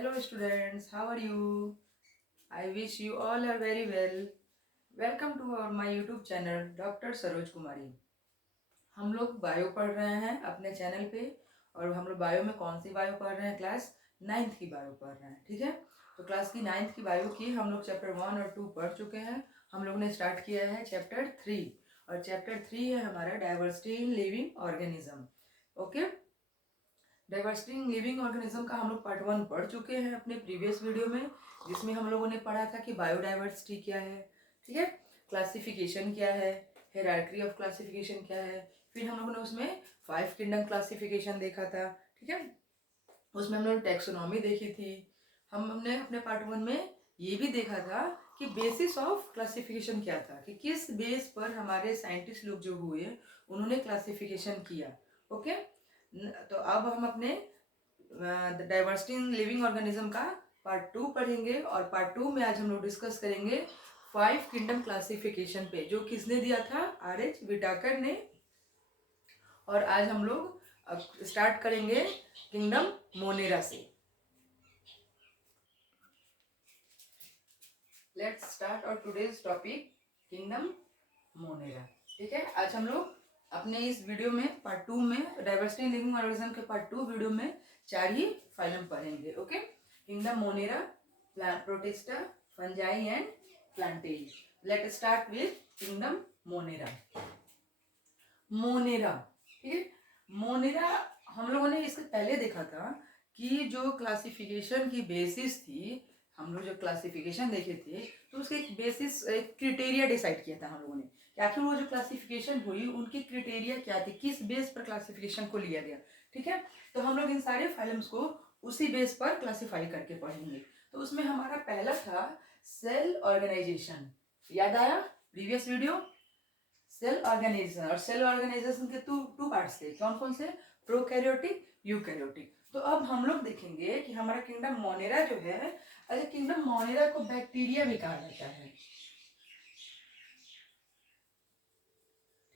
Hello students, how are you? I wish you all are very well. Welcome to my YouTube channel doctor Saroj Kumari. हम लोग bio पढ़ रहे हैं अपने channel पे और हम लोग बायो में कौन सी बायो पढ़ रहे हैं? क्लास 9th की बायो पढ़ रहे हैं, ठीक है। तो क्लास की 9th की बायो की हम लोग चैप्टर 1 और 2 पढ़ चुके हैं। हम लोग ने स्टार्ट किया है चैप्टर 3 और चैप्टर 3 है हमारा diversity in living organism. Okay, diversity in living organism का हम लोग पार्ट 1 पढ़ चुके हैं अपने प्रीवियस वीडियो में, जिसमें हम लोगों ने पढ़ा था कि बायोडाइवर्सिटी क्या है, ठीक है, क्लासिफिकेशन क्या है, हायरार्की ऑफ क्लासिफिकेशन क्या है। फिर हम लोगों ने उसमें 5 किंगडम क्लासिफिकेशन देखा था, ठीक है। उसमें हम लोग टैक्सोनॉमी देखी थी। हमने अपने पार्ट 1 में ये भी देखा था कि बेसिस ऑफ क्लासिफिकेशन क्या था, कि किस बेस पर हमारे साइंटिस्ट लोग जो हुए उन्होंने क्लासिफिकेशन किया। ओके, तो अब हम अपने डाइवर्सिटी इन लिविंग ऑर्गेनिज्म का पार्ट 2 पढ़ेंगे और पार्ट 2 में आज हम लोग डिस्कस करेंगे 5 किंगडम क्लासिफिकेशन पे, जो किसने दिया था? आर.एच. व्हिटाकर ने। और आज हम लोग स्टार्ट करेंगे किंगडम मोनेरा से। लेट्स स्टार्ट और टुडेज टॉपिक किंगडम मोनेरा, ठीक है। आज हम लोग अपने इस वीडियो में पार्ट 2 में डाइवर्सिटी इन लिविंग ऑर्गेनिज्म के पार्ट 2 वीडियो में 4 ही फाइलम पढ़ेंगे। Okay, kingdom Monera, Protista, fungi and Plantae. Let start with kingdom Monera. Monera, ठीक है। मोनेरा हम लोगों ने इससे पहले देखा था कि जो क्लासिफिकेशन की बेसिस थी, हम लोग जो क्लासिफिकेशन देखे थे तो उसके एक बेसिस एक क्रिटेरिया डिसाइड किया था हम लोगों ने कि आखिर वो जो क्लासिफिकेशन हुई उनकी क्रिटेरिया क्या थी, किस बेस पर क्लासिफिकेशन को लिया गया, ठीक है। तो हम लोग इन सारे फाइलम्स को उसी बेस पर क्लासिफाई करके पढ़ेंगे। तो उसमें हमारा पहला था सेल ऑर्गेनाइजेशन। याद आया प्रीवियस वीडियो? सेल ऑर्गेनाइजेशन, और सेल ऑर्गेनाइजेशन के टू पार्ट्स थे, कौन कौन से? Prokaryotic, eukaryotic. तो अब हम लोग देखेंगे कि हमारा किंगडम मोनेरा जो है, अच्छा किंगडम मोनेरा को बैक्टीरिया भी कहा जाता है,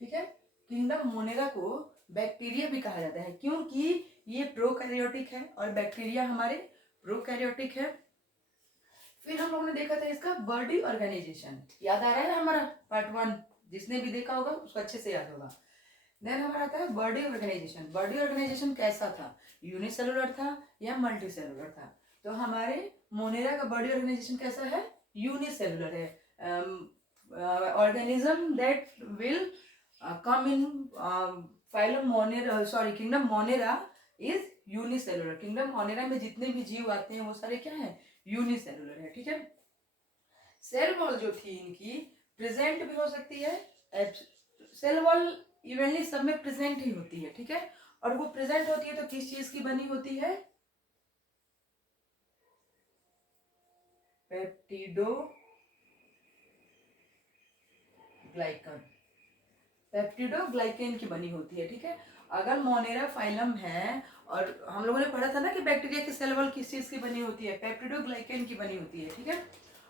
ठीक है। किंगडम मोनेरा को बैक्टीरिया भी कहा जाता है क्योंकि ये प्रोकैरियोटिक है और बैक्टीरिया हमारे प्रोकैरियोटिक है। फिर हम लोगों ने देखा था इसका बॉडी ऑर्गेनाइजेशन, याद आ रहा है ना हमारा पार्ट 1? जिसने भी देखा होगा उसको अच्छे से याद होगा। देन हमारा आता है बॉडी ऑर्गेनाइजेशन। बॉडी ऑर्गेनाइजेशन कैसा था? यूनिसेलुलर था या मल्टी सेलुलर था? तो हमारे मोनेरा का बॉडी ऑर्गेनाइजेशन कैसा है? यूनिसेलुलर है। Organism that will come in phylum Monera, sorry kingdom Monera is unicellular. Kingdom Monera में जितने भी जीव आते हैं वो सारे क्या है? यूनिसेलुलर है, ठीक है। सेल वॉल जो थी इनकी प्रेजेंट भी हो सकती है, सेल वॉल इवनली सब में प्रेजेंट ही होती है, ठीक है। और वो प्रेजेंट होती है तो किस चीज की बनी होती है? पेप्टिडो ग्लाइकन, पेप्टिडोग्लाइकेन की बनी होती है, ठीक है। अगर मोनेरा फाइलम है, और हम लोगों ने पढ़ा था ना कि बैक्टीरिया की सेल वॉल किस चीज की बनी होती है? पेप्टिडोग्लाइकेन की बनी होती है, ठीक है।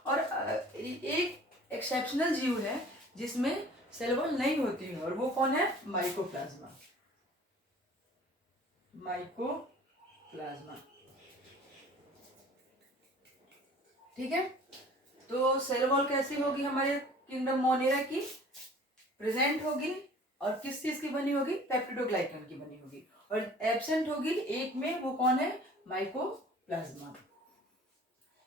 और एक एक्सेप्शनल जीव है जिसमें सेल वॉल नहीं होती है, और वो कौन है? माइकोप्लाज्मा। माइकोप्लाज्मा, ठीक है। तो सेल वॉल कैसी होगी हमारे किंगडम मोनेरा की? प्रेजेंट होगी, और किस चीज की बनी होगी? पेप्टिडोग्लाइकन की बनी होगी। और एब्सेंट होगी एक में, वो कौन है? Mycoplasma.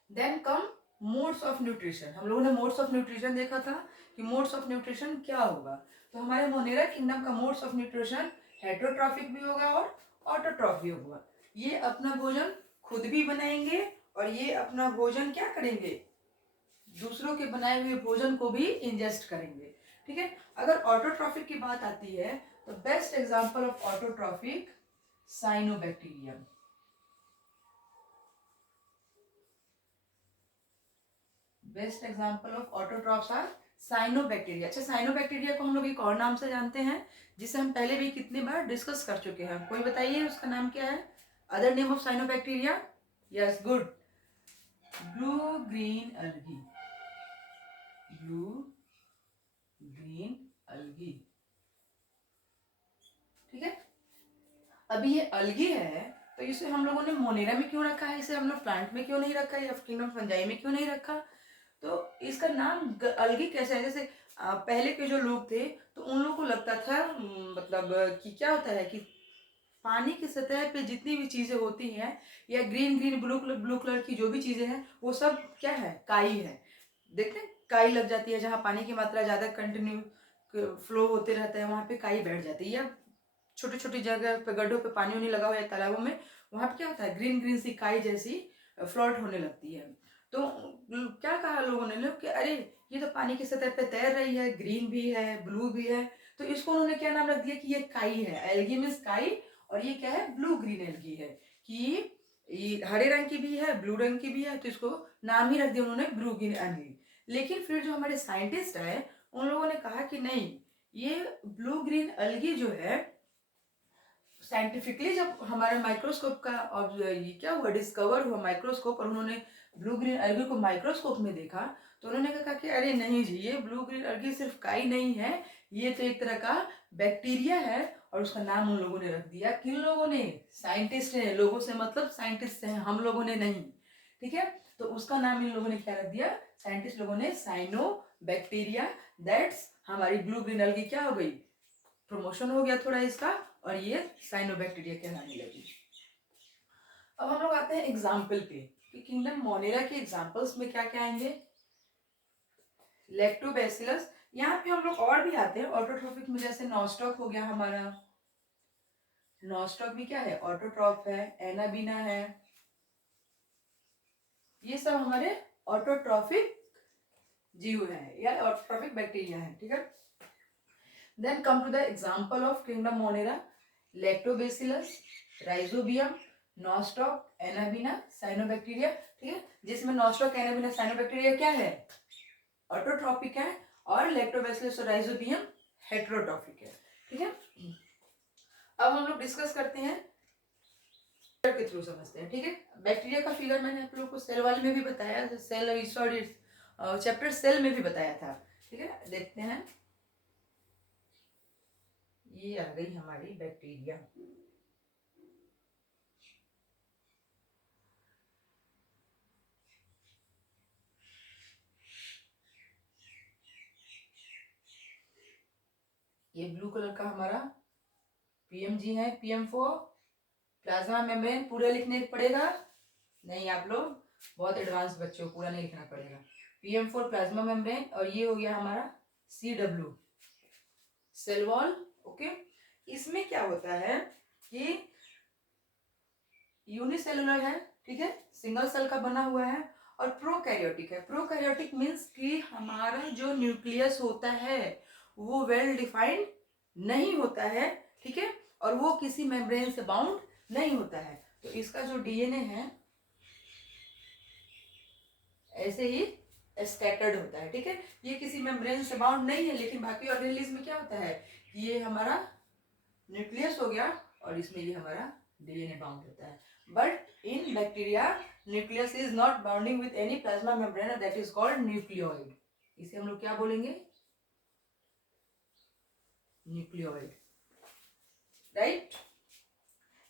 Then come modes of nutrition. हम लोगों ने मोड्स ऑफ न्यूट्रिशन देखा था कि मोड्स ऑफ न्यूट्रिशन क्या होगा। तो हमारे मोनेरा किंगडम का मोड्स ऑफ न्यूट्रिशन हेटरोट्रॉफिक भी होगा और ऑटोट्रॉफ भी होगा। ये अपना भोजन खुद भी बनाएंगे और ये अपना भोजन क्या करेंगे? दूसरों के बनाए हुए भोजन को भी इंजेस्ट करेंगे, ठीक है। अगर ऑटोट्रॉफिक की बात आती है तो best example of autotrophic cyanobacterium. Best example of autotrophs are cyanobacteria. अच्छा, साइनोबैक्टीरिया को हम लोग एक और नाम से जानते हैं जिसे हम पहले भी कितनी बार डिस्कस कर चुके हैं। कोई बताइए उसका नाम क्या है? Other name of cyanobacteria? Yes, good, blue green अलगी। Blue green अलगी, ठीक है। अभी ये अलगी है तो इसे हम लोगों ने मोनेरा में क्यों रखा है, इसे हम लोग प्लांट में क्यों नहीं रखा या किंगडम फंजाई में क्यों नहीं रखा। तो इसका नाम अलगी कैसे है, जैसे पहले के जो लोग थे तो उन लोगों को लगता था मतलब कि क्या होता है कि पानी की सतह पे जितनी भी चीजें होती हैं या ग्रीन ग्रीन ब्लू कलर की जो भी चीजें हैं वो सब क्या है, काई है। देखते हैं काई लग जाती है, जहाँ पानी की मात्रा ज्यादा कंटिन्यू फ्लो होते रहता है वहां पे काई बैठ जाती है, या छोटी छोटी जगह पे गड्ढों पे पानी उनी लगा हुआ है तालाबों में, वहां पे क्या होता है ग्रीन ग्रीन सी काई जैसी फ्लोट होने लगती है। तो क्या कहा लोगों ने लोग कि अरे ये तो पानी की सतह पे तैर रही है, ग्रीन भी है ब्लू भी है, तो इसको उन्होंने क्या नाम रख दिया कि ये काई है, एल्गी मीन्स काई, और ये क्या है ब्लू ग्रीन एल्गी है, कि ये हरे रंग की भी है ब्लू रंग की भी है, तो इसको नाम ही रख दिया उन्होंने ब्लू ग्रीन एल्गी। लेकिन फिर जो हमारे साइंटिस्ट है उन लोगों ने कहा कि नहीं, ये ब्लू ग्रीन एल्गी जो है साइंटिफिकली जब हमारे माइक्रोस्कोप का ये क्या हुआ, डिस्कवर हुआ माइक्रोस्कोप, और उन्होंने ब्लू ग्रीन एल्गी को माइक्रोस्कोप में देखा, तो उन्होंने कहा कि अरे नहीं जी, ये ब्लू ग्रीन एल्गी सिर्फ काई नहीं है, ये तो एक तरह का बैक्टीरिया है। और उसका नाम उन लोगों ने रख दिया, किन लोगों ने, साइंटिस्ट ने, लोगों से मतलब साइंटिस्ट हैं, हम लोगों ने नहीं, ठीक है। तो उसका नाम इन लोगों ने क्या रख दिया, साइंटिस्ट लोगों ने, साइनो बैक्टीरिया। दैट्स हमारी ब्लू ग्रीन एल्गी क्या हो गई, प्रमोशन हो गया थोड़ा इसका, और ये साइनोबैक्टीरिया कहलाने लगी। अब हम लोग आते हैं एग्जाम्पल पे कि किंगडम मोनेरा के एग्जाम्पल्स में क्या क्या आएंगे। लैक्टोबैसिलस, यहाँ पे हम लोग और भी आते हैं ऑटोट्रॉफिक में, जैसे नॉस्टॉक हो गया हमारा, नॉस्टॉक भी क्या है, ऑटोट्रॉफ है, एनाबीना है, ये सब हमारे ऑटोट्रॉफिक जीव है या ऑटोट्रॉफिक बैक्टीरिया है, ठीक है। Then come to the example of kingdom Monera, lactobacillus, rhizobium, nostoc, anabaena, cyanobacteria, ठीक है। जिसमें नॉस्टॉक, एनाबीना, साइनोबैक्टीरिया क्या है, ऑटोट्रॉपिक है, और लैक्टोबैसिलस और राइजोबियम हेटेरोट्रॉपिक है, ठीक है। अब हम लोग डिस्कस करते हैं के थ्रू समझते हैं, ठीक है। बैक्टीरिया का फिगर मैंने आप लोगों को सेल वाले में भी बताया, सेल चैप्टर सेल में भी बताया था, ठीक है। देखते हैं, ये आ गई हमारी बैक्टीरिया, ये ब्लू कलर का हमारा पीएमजी है, पीएम4 प्लाज्मा मेम्ब्रेन, पूरा लिखने पड़ेगा नहीं, आप लोग बहुत एडवांस बच्चे हो, पूरा नहीं लिखना पड़ेगा, पीएम4 प्लाज्मा मेम्ब्रेन, और ये हो गया हमारा CW सेल वॉल, ओके। इसमें क्या होता है कि यूनिसेलुलर है, ठीक है, सिंगल सेल का बना हुआ है, और प्रोकैरियोटिक है। प्रोकैरियोटिक मीन्स कि हमारा जो न्यूक्लियस होता है वो वेल डिफाइंड नहीं होता है, ठीक है, और वो किसी मेम्ब्रेन से बाउंड नहीं होता है। तो इसका जो डीएनए है ऐसे ही स्कैटर्ड होता है, ठीक है, ये किसी मेम्ब्रेन से बाउंड नहीं है। लेकिन बाकी ऑर्गेनेलिज्म में क्या होता है कि ये हमारा न्यूक्लियस हो गया और इसमें ये हमारा डीएनए बाउंड होता है। But in bacteria nucleus is not bounding with any plasma membrane, that is called nucleoid. इसे हम लोग क्या बोलेंगे, न्यूक्लियोइड, राइट।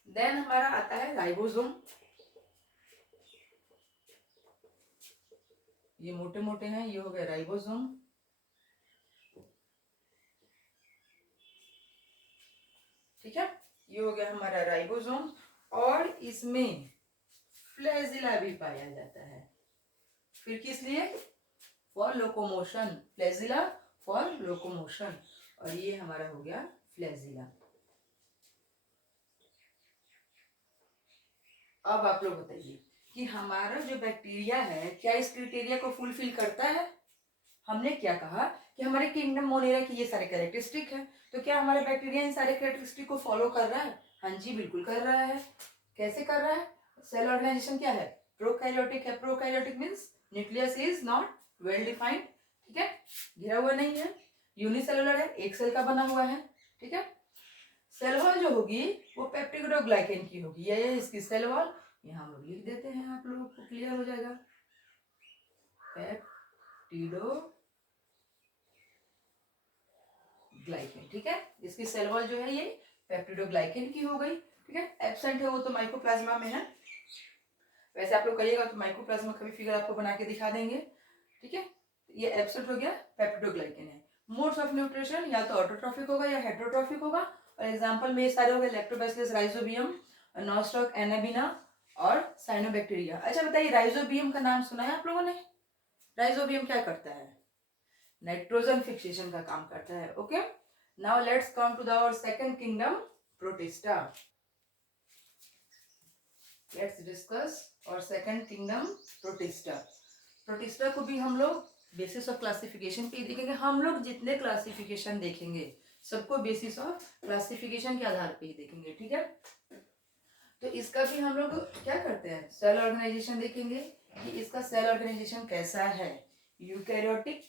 देन हमारा आता है राइबोसोम, ये मोटे मोटे हैं, ये हो गए राइबोसोम, ठीक है, ये हो गया हमारा राइबोसोम। और इसमें फ्लैजिला भी पाया जाता है, फिर किस लिए, for locomotion, flagella for locomotion, और ये हमारा हो गया फ्लैजिला। अब आप लोग बताइए कि हमारा जो बैक्टीरिया है क्या इस क्राइटेरिया को फुलफिल करता है। हमने क्या कहा कि हमारे किंगडम मोनेरा की ये सारे कैरेक्टरिस्टिक है, तो क्या हमारे बैक्टीरिया इन सारे कैरेक्टरिस्टिक को फॉलो कर रहा है, हाँ जी बिल्कुल कर रहा है। कैसे कर रहा है, सेल ऑर्गेनाइजेशन क्या है, प्रोकैरियोटिक है, prokaryotic means nucleus is not well defined, ठीक है, घिरा हुआ नहीं है, यूनिसेलुलर है, एक सेल का बना हुआ है, ठीक है। सेल वॉल जो होगी वो पेप्टिडोग्लाइकेन की होगी, ये इसकी सेल वॉल, यहाँ हम लोग लिख देते हैं, आप लोगों को क्लियर हो जाएगा, पेप्टिडोग्लाइकेन, ठीक है, इसकी सेल वॉल जो है ये पेप्टिडोग्लाइकेन की हो गई, ठीक है। एब्सेंट है वो तो माइकोप्लाज्मा में है। वैसे आप लोग करिएगा तो माइकोप्लाज्मा का भी फिगर आपको बना के दिखा देंगे, ठीक है। ये एब्सेंट हो गया, पेप्टिडोग्लाइकेन है। मोड्स ऑफ न्यूट्रिशन या तो ऑटोट्रॉफिक होगा या हेटेरोट्रॉफिक होगा। और एग्जांपल में ये सारे हो गए, लैक्टोबैसिलस, राइजोबियम, नॉस्टॉक, एनाबिना और साइनोबैक्टीरिया। अच्छा बताइए, राइजोबियम का नाम सुना है आप लोगों ने? राइजोबियम क्या करता है? नाइट्रोजन फिक्सेशन का काम करता है। Okay, now let's come to the our second kingdom, Protista. Let's discuss our second kingdom, Protista. Protista को भी हम लोग बेसिस ऑफ क्लासिफिकेशन पे ही देखेंगे। हम लोग जितने क्लासिफिकेशन देखेंगे सबको बेसिस ऑफ क्लासिफिकेशन के आधार पे ही देखेंगे, ठीक है। तो इसका भी हम लोग क्या करते हैं, सेल ऑर्गेनाइजेशन देखेंगे कि इसका सेल ऑर्गेनाइजेशन कैसा है। यूकैरियोटिक,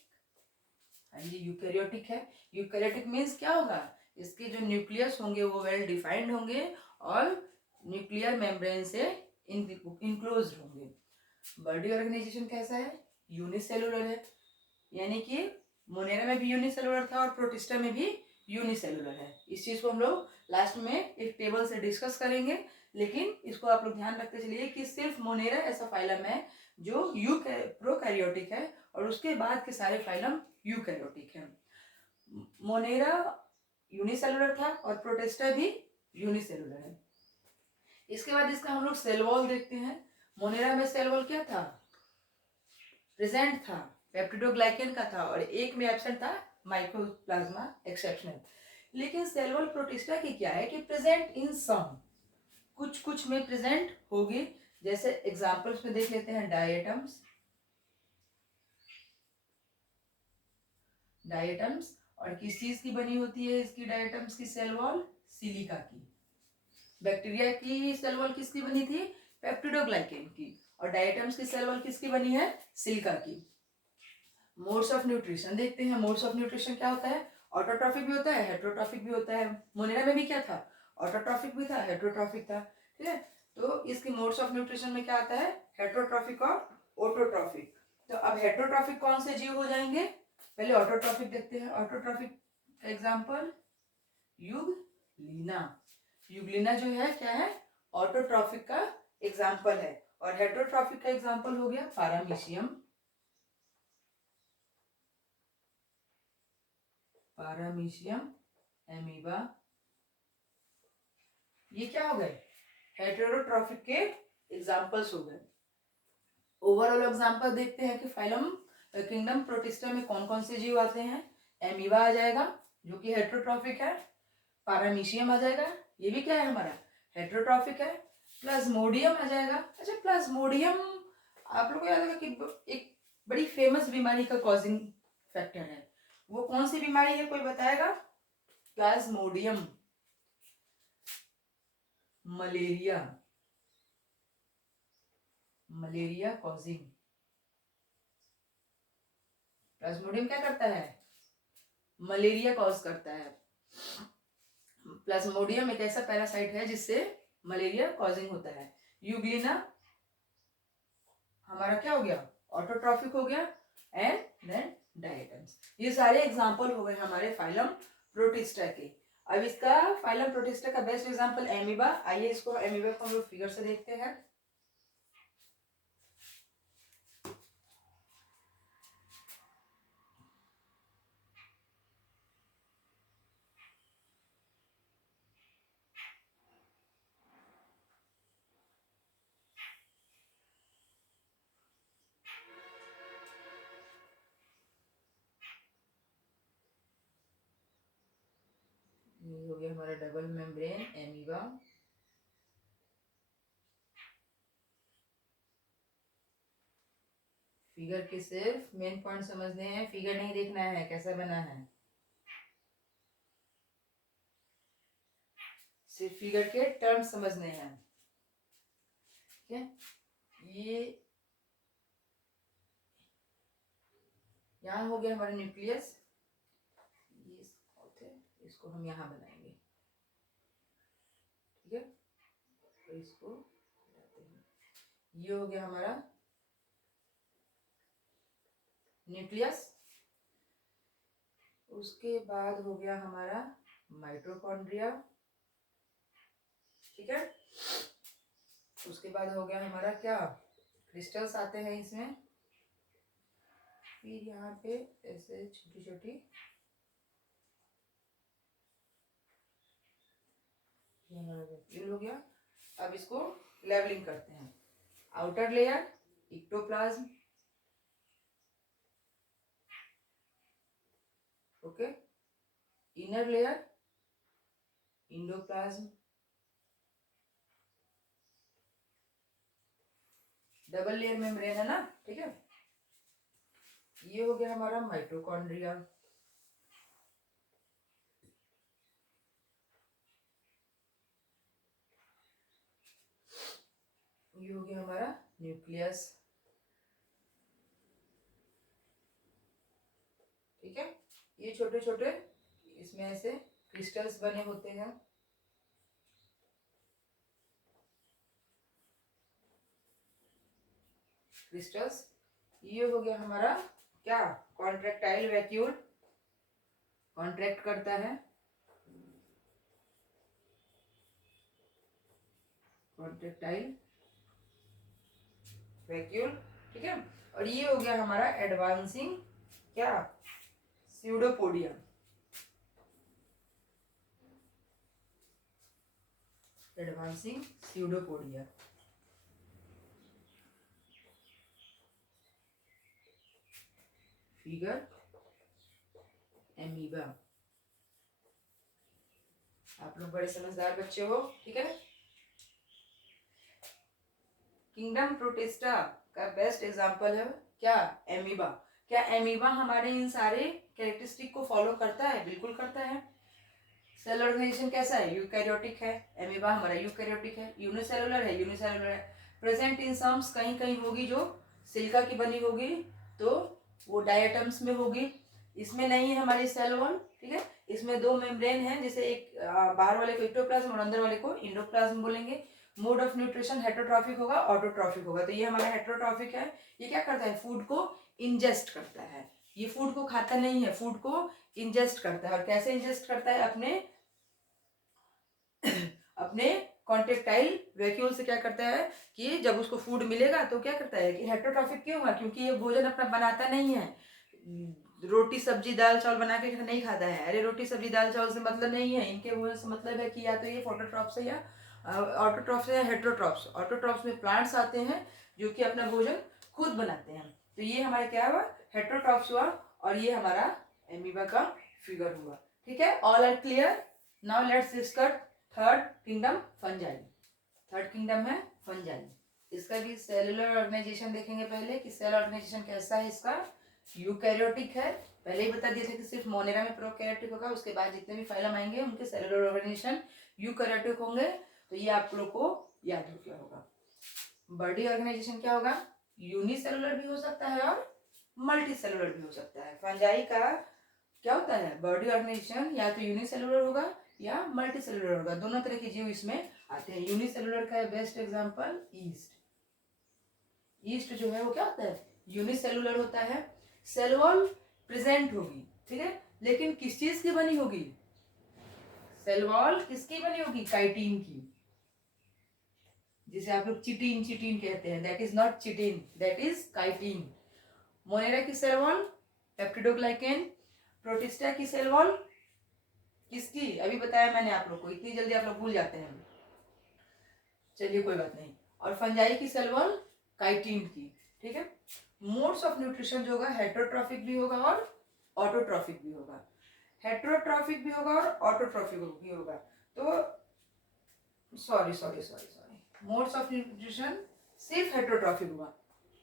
हाँ जी यूकैरियोटिक है। यूकैरियोटिक मीन्स क्या होगा, इसके जो न्यूक्लियस होंगे वो वेल डिफाइंड होंगे और न्यूक्लियर मेम्ब्रेन से इनक्लोज होंगे। बॉडी ऑर्गेनाइजेशन कैसा है, यूनिसेलुलर है, यानी कि मोनेरा में भी यूनिसेलुलर था और प्रोटिस्टा में भी यूनिसेलुलर है। इस चीज को हम लोग लास्ट में एक टेबल से डिस्कस करेंगे, लेकिन इसको आप लोग ध्यान रखते चलिए कि सिर्फ मोनेरा ऐसा फाइलम है जो प्रोकैरियोटिक है और उसके बाद के सारे फाइलम यूकैरियोटिक है। मोनेरा यूनिसेलुलर था और प्रोटिस्टा भी यूनिसेलुलर है। इसके बाद इसका हम लोग सेल वॉल देखते हैं। मोनेरा में सेल वॉल क्या था, प्रेजेंट था, पेप्टिडोग्लाइकेन का था, और एक में एब्सेंट था, माइकोप्लाज्मा एक्सेप्शनल। लेकिन सेल वॉल प्रोटिस्टा की क्या है कि प्रेजेंट इन सम, कुछ कुछ में प्रेजेंट होगी। जैसे एग्जांपल्स में देख लेते हैं, डायटम्स, डायटम्स, और किस चीज की बनी होती है इसकी डायटम्स की सेल वॉल, सिलिका की। बैक्टीरिया की सेल वॉल किसकी बनी थी, पेप्टिडोग्लाइकेन की, और डायटम्स की सेल वॉल किसकी बनी है, सिलिका की। मोड्स ऑफ न्यूट्रिशन देखते हैं। मोड्स ऑफ न्यूट्रिशन क्या होता है, ऑटोट्रॉफिक भी होता है, हेटेरोट्रॉफिक भी होता है। मोनेरा में भी क्या था, ऑटोट्रॉफिक भी था, हेटेरोट्रॉफिक था, ठीक है। तो इसकी मोड्स ऑफ न्यूट्रिशन में क्या आता है, हेटेरोट्रॉफिक और ऑटोट्रॉफिक। तो अब हेटेरोट्रॉफिक कौन से जीव हो जाएंगे, पहले ऑटोट्रॉफिक देखते हैं। ऑटोट्रॉफिक का एग्जाम्पल युगलिना। युगलिना जो है क्या है, ऑटोट्रॉफिक का एग्जाम्पल है। और हेटेरोट्रॉफिक का एग्जाम्पल हो गया पारामीशियम, पारामीशियम, एमीबा। ये क्या हो गए, हेटेरोट्रॉफिक के एग्जाम्पल्स हो गए। ओवरऑल एग्जाम्पल देखते हैं कि फाइलम किंगडम प्रोटिस्टा में कौन कौन से जीव आते हैं। एमीबा आ जाएगा जो कि हेटेरोट्रॉफिक है, पारामीशियम आ जाएगा, ये भी क्या है हमारा, हेटेरोट्रॉफिक है। प्लाज्मोडियम आ जाएगा। अच्छा प्लाज्मोडियम आप लोग को याद होगा कि एक बड़ी फेमस बीमारी का कॉजिंग फैक्टर है, वो कौन सी बीमारी है, कोई बताएगा? Plasmodium, malaria, malaria causing. Plasmodium क्या करता है, मलेरिया कॉज करता है। प्लाज्मोडियम एक ऐसा पैरासाइट है जिससे मलेरिया कॉजिंग होता है। यूग्लिना हमारा क्या हो गया, ऑटोट्रॉफिक हो गया, एंड देन डायटम्स। ये सारे एग्जांपल हो गए हमारे फाइलम प्रोटिस्टा के। अब इसका फाइलम प्रोटिस्टा का बेस्ट एग्जांपल एमीबा। आइए इसको एमीबा को हम लोग फिगर से देखते हैं। ये हो गया हमारा डबल मेम्ब्रेन एमीबा। फिगर के सिर्फ मेन पॉइंट समझने हैं, फिगर नहीं देखना है कैसा बना है, सिर्फ फिगर के टर्म समझने हैं, ठीक है। ये यहाँ हो गया हमारा न्यूक्लियस, ये इसको हम यहाँ बनाएंगे, ठीक है। तो इसको हटाते हैं। ये हो गया हमारा न्यूक्लियस। उसके बाद हो गया हमारा माइटोकॉन्ड्रिया, ठीक है। उसके बाद हो गया हमारा क्या, क्रिस्टल्स आते हैं इसमें। फिर यहाँ पे ऐसे छोटी छोटी ये हो गया। अब इसको लेवलिंग करते हैं। Outer layer ectoplasm, okay. Inner layer endoplasm, double layer membrane है ना, ठीक है। ये हो गया हमारा माइटोकॉन्ड्रिया, ये हो गया हमारा न्यूक्लियस, ठीक है। ये छोटे छोटे इसमें ऐसे क्रिस्टल्स बने होते हैं। क्रिस्टल्स, ये हो गया हमारा क्या, कॉन्ट्रेक्टाइल वैक्यूल, कॉन्ट्रैक्ट करता है, कॉन्ट्रेक्टाइल वैक्यूल, ठीक है। और ये हो गया हमारा एडवांसिंग क्या, pseudopodia, advancing pseudopodia. Figure amoeba. आप लोग बड़े समझदार बच्चे हो, ठीक है। किंगडम प्रोटिस्टा का बेस्ट एग्जांपल है क्या, एमीबा। क्या एमीबा हमारे इन सारे कैरेक्टरिस्टिक को फॉलो करता है? बिल्कुल करता है। सेल ऑर्गेनाइजेशन कैसा है, यूकैरियोटिक है। एमीबा हमारा यूकैरियोटिक है। यूनिसेलुलर है, यूनिसेलुलर है। प्रेजेंट इन सम्स, कहीं कहीं होगी जो सिलिका की बनी होगी तो वो डायटम्स में होगी। इसमें नहीं है हमारी सेल वॉल, ठीक है। इसमें दो मेम्ब्रेन है, जैसे एक बाहर वाले को इक्टोप्लाज्म और अंदर वाले को इंडोप्लाज्म बोलेंगे। मोड ऑफ न्यूट्रिशन हेटरोट्रॉफिक होगा, ऑटोट्रॉफिक होगा। तो ये हमारा हेटरोट्रॉफिक है। ये क्या करता है, फूड को इंजेस्ट करता है। ये फूड को खाता नहीं है, फूड को इंजेस्ट करता है। और कैसे इंजेस्ट करता है, अपने अपने कॉन्ट्रेक्टाइल वैक्यूल से क्या करता है कि जब उसको फूड मिलेगा तो क्या करता है कि हेटरोट्रॉफिक क्यों हुआ, क्योंकि ये भोजन अपना बनाता नहीं है। रोटी सब्जी दाल चावल बना के नहीं खाता है। अरे रोटी सब्जी दाल चावल से मतलब नहीं है, इनके भोजन से मतलब है कि या तो ये फोटोट्रॉप्स है या ऑटोट्रॉप्स है या हेटरोट्रॉप्स। ऑटोट्रॉप्स में प्लांट्स आते हैं जो कि अपना भोजन खुद बनाते हैं। तो ये हमारा क्या हुआ, हेटरोट्रॉप्स हुआ। और ये हमारा एमीबा का फिगर हुआ, ठीक है। All are clear. Now let's discuss third kingdom, fungi. Third kingdom है फंजाई। इसका भी सेलुलर ऑर्गेनाइजेशन देखेंगे पहले कि सेल ऑर्गेनाइजेशन कैसा है इसका। यूकैरियोटिक है, पहले ही बता दिए थे कि सिर्फ मोनेरा में प्रोकैरियोटिक होगा। उसके बाद जितने भी फाइलम आएंगे उनके सेलुलर ऑर्गेनाइजेशन यूकैरियोटिक होंगे। तो ये आप लोग को याद हो गया होगा। बॉडी ऑर्गेनाइजेशन क्या होगा, यूनिसेलुलर भी हो सकता है और मल्टी सेलुलर भी हो सकता है। फंजाई का क्या होता है, बॉडी ऑर्गेनाइजेशन या तो यूनिसेलुलर होगा या मल्टी सेलुलर होगा। दोनों तरह के जीव इसमें आते हैं। यूनिसेलुलर का बेस्ट एग्जांपल ईस्ट। ईस्ट जो है वो क्या होता है, यूनिसेलुलर होता है। सेल वॉल प्रेजेंट होगी, ठीक है, लेकिन किस चीज की बनी होगी, सेल वॉल किसकी बनी होगी, काइटिन की। जिसे आप लोग चिटिन चिटिन कहते हैं, that is not chitin, that is chitin. Monera की सेल वॉल पेप्टिडोग्लाइकेन। प्रोटिस्टा की सेल वॉल किसकी, अभी बताया मैंने आप लोग को, इतनी जल्दी आप लोग भूल जाते हैं। चलिए कोई बात नहीं। और फंजाई की सेल वॉल काइटिन की, ठीक है। मोड्स ऑफ न्यूट्रिशन जो होगा हेटरोट्रॉफिक भी होगा और ऑटोट्रॉफिक भी होगा। हेटरोट्रॉफिक भी होगा और ऑटोट्रॉफिक भी होगा। तो sorry sorry sorry sorry, modes of nutrition सिर्फ हेटरोट्रॉफिक हुआ,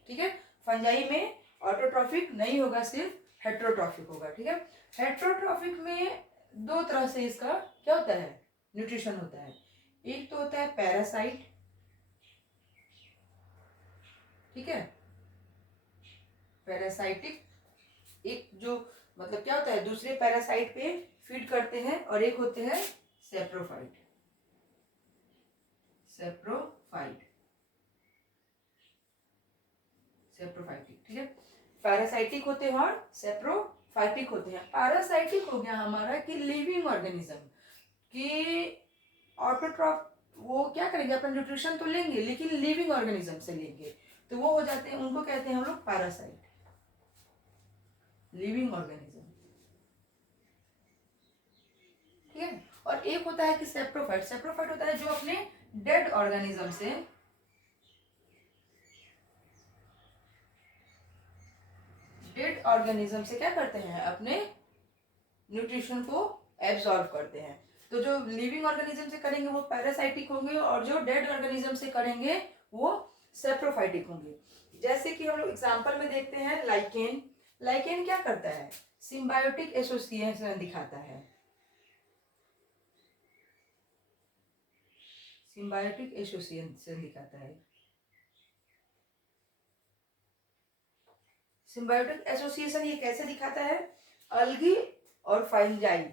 ठीक है। फंजाई में ऑटोट्रॉफिक नहीं होगा, सिर्फ हेटरोट्रॉफिक होगा, ठीक है। हेटरोट्रॉफिक में दो तरह से इसका क्या होता है, न्यूट्रिशन होता है। एक तो होता है पैरासाइट, ठीक है, पैरासाइटिक। एक जो मतलब क्या होता है, दूसरे पैरासाइट पे फीड करते हैं। और एक होते हैं सेप्रोफाइट, सेप्रोफाइट, सेप्रोफाइटिक, ठीक है। पैरासाइटिक होते हैं और सेप्रोफाइटिक होते हैं। पैरासाइटिक हो गया हमारा कि लिविंग ऑर्गेनिज्म, कि ऑटोट्रॉफ वो क्या करेंगे, अपना न्यूट्रिशन तो लेंगे लेकिन लिविंग ऑर्गेनिज्म से लेंगे, तो वो हो जाते हैं, उनको कहते हैं हम लोग पैरासाइट, लिविंग ऑर्गेनिज्म। ठीक है। और एक होता है कि सेप्रोफाइट, सेप्रोफाइट होता है जो अपने डेड ऑर्गेनिज्म से, डेड ऑर्गेनिज्म से क्या करते हैं, अपने न्यूट्रिशन को एब्जॉर्ब करते हैं। तो जो लिविंग ऑर्गेनिज्म से करेंगे वो पैरासाइटिक होंगे, और जो डेड ऑर्गेनिज्म से करेंगे वो सेप्रोफाइटिक होंगे। जैसे कि हम लोग एग्जांपल में देखते हैं लाइकेन, लाइकेन क्या करता है, सिम्बायोटिक एसोसिएशन दिखाता है, सिम्बायोटिक एसोसिएशन दिखाता है। सिम्बायोटिक एसोसिएशन ये कैसे दिखाता है, अल्गी और फंजाई,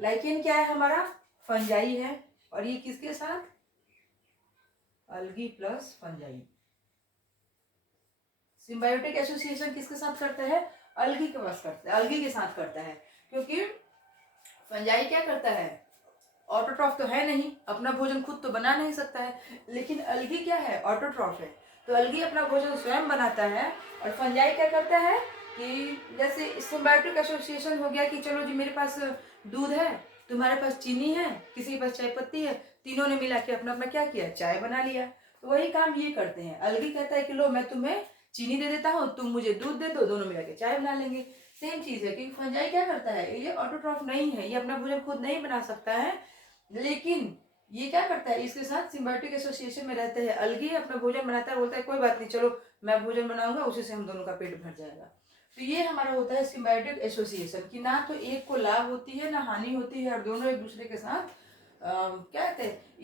लाइकेन क्या है हमारा, फंजाई है, और ये किसके साथ, algae plus fungi. Symbiotic association किसके साथ करता है, अल्गी के पास करता है, अल्गी के साथ करता है, क्योंकि फंजाई क्या करता है, ऑटोट्रॉफ तो है नहीं, अपना भोजन खुद तो बना नहीं सकता है, लेकिन अल्गी क्या है, ऑटोट्रॉफ है, तो अल्गी अपना भोजन स्वयं बनाता है। और फंजाई क्या करता है कि जैसे सिम्बायोटिक एसोसिएशन हो गया कि चलो जी मेरे पास दूध है, तुम्हारे पास चीनी है, किसी के पास चाय पत्ती है, तीनों ने मिला के अपना अपना क्या किया, चाय बना लिया। तो वही काम ये करते हैं, अल्गी कहता है कि लो मैं तुम्हें चीनी दे देता हूँ, तुम मुझे दूध दे दो, दोनों मिला के चाय बना लेंगे। सेम चीज है, क्योंकि फंजाई क्या करता है, ये ऑटोट्रॉफ नहीं है, ये अपना भोजन खुद नहीं बना सकता है, लेकिन ये क्या करता है, इसके साथ सिम्बायोटिक एसोसिएशन में रहते हैं, अलगी अपना भोजन बनाता है, बोलता है कोई बात नहीं, चलो मैं भोजन बनाऊंगा, उसी से हम दोनों का पेट भर जाएगा। तो ये हमारा होता है सिम्बायोटिक एसोसिएशन, कि ना तो एक को लाभ होती है ना हानि होती है, और दोनों एक दूसरे के साथ क्या कहते हैं,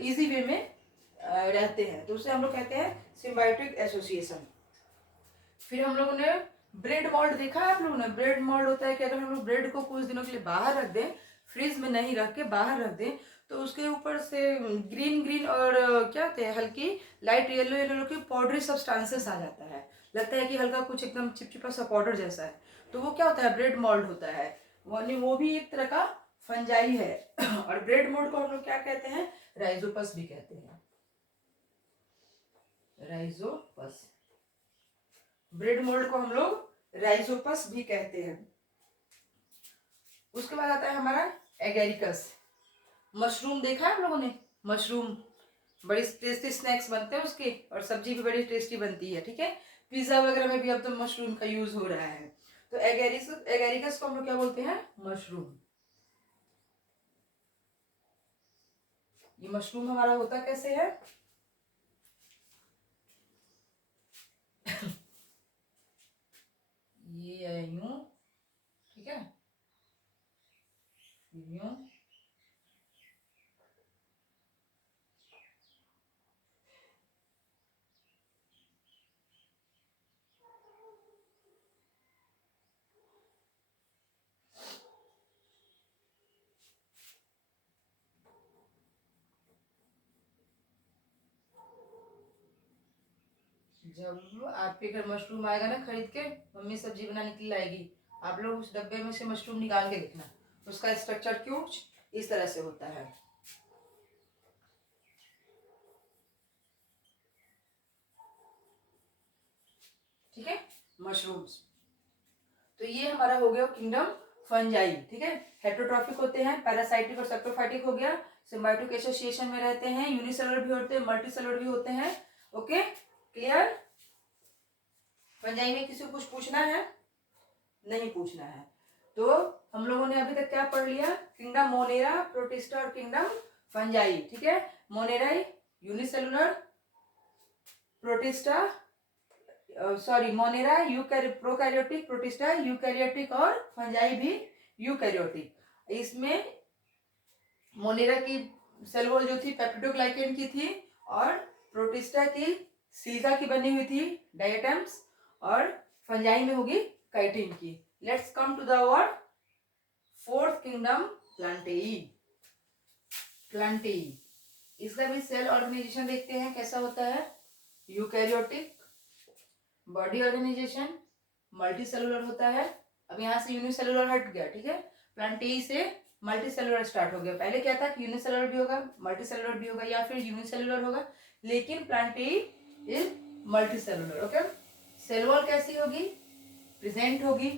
इजी वे में रहते हैं, तो उसे हम लोग कहते हैं सिम्बायोटिक एसोसिएशन। फिर हम लोगों ने ब्रेड मॉल्ट देखा है, आप लोगों ने, ब्रेड मॉल्ट होता है कि अगर हम लोग ब्रेड को कुछ दिनों के लिए बाहर रख दें, फ्रिज में नहीं रख के बाहर रख दें, तो उसके ऊपर से ग्रीन ग्रीन और क्या कहते हैं, हल्की लाइट येलो येलो की पाउडरी सब्सटेंसेस आ जाता है, लगता है कि हल्का कुछ एकदम चिपचिपा सा पाउडर जैसा है, तो वो क्या होता है, ब्रेड मॉल्ट होता है, वो भी एक तरह का फंजाई है। और ब्रेड मोल्ड को हम लोग क्या कहते हैं, राइजोपस भी कहते हैं, राइजोपस, ब्रेड मोल्ड को हम लोग राइजोपस भी कहते हैं। उसके बाद आता है हमारा एगेरिकस, मशरूम देखा है आप लोगों ने, मशरूम बड़ी टेस्टी स्नैक्स बनते हैं उसके, और सब्जी भी बड़ी टेस्टी बनती है, ठीक है, पिज्जा वगैरह में भी अब तो मशरूम का यूज हो रहा है। तो एगेरिकस को हम लोग क्या बोलते हैं, मशरूम। ये मशरूम हमारा होता कैसे है, ये है यूं, ठीक है, यूं, जब आपके घर मशरूम आएगा ना खरीद के, मम्मी सब्जी बनाने के लिए लाएगी, आप लोग उस डब्बे में से मशरूम निकाल के देखना, उसका स्ट्रक्चर क्यों इस तरह से होता है। ठीक है, मशरूम्स। तो ये हमारा हो गया किंगडम फंजाई, ठीक है, हेटरोट्रॉफिक होते हैं, पैरासाइटिक और सेप्टोफाइटिक हो गया, सिम्बायोटिक एसोसिएशन में रहते हैं, यूनिसेलुलर भी होते हैं, मल्टीसेलुलर भी होते हैं। Okay, clear. फंजाई में किसी को कुछ पूछना है, नहीं पूछना है, तो हम लोगों ने अभी तक क्या पढ़ लिया, किंगडम मोनेरा, प्रोटिस्टा और किंगडम फंजाई, ठीक है, Monera unicellular, protista sorry Monera prokaryotic, protista eukaryotic, और फंजाई भी यूकैरियोटिक। इसमें मोनेरा की सेल वॉल जो थी पेप्टिडोग्लाइकेन की थी, और प्रोटिस्टा की सिलिका की बनी हुई थी, डायटम्स, और फंजाई में होगी काइटिन की। Let's come to the word fourth kingdom, Plantae. Plantae, इसका भी सेल ऑर्गेनाइजेशन देखते हैं कैसा होता है, eukaryotic, body organisation, multicellular होता है। अब यहाँ से यूनिसेलुलर हट गया, ठीक है, प्लांटेई से मल्टी सेलुलर स्टार्ट हो गया। पहले क्या था कि यूनिसेलुलर भी होगा, मल्टी सेलुलर भी होगा, या फिर यूनिसेलुलर होगा, लेकिन Plantae is multicellular. Okay, cell wall कैसी होगी? प्रेजेंट होगी,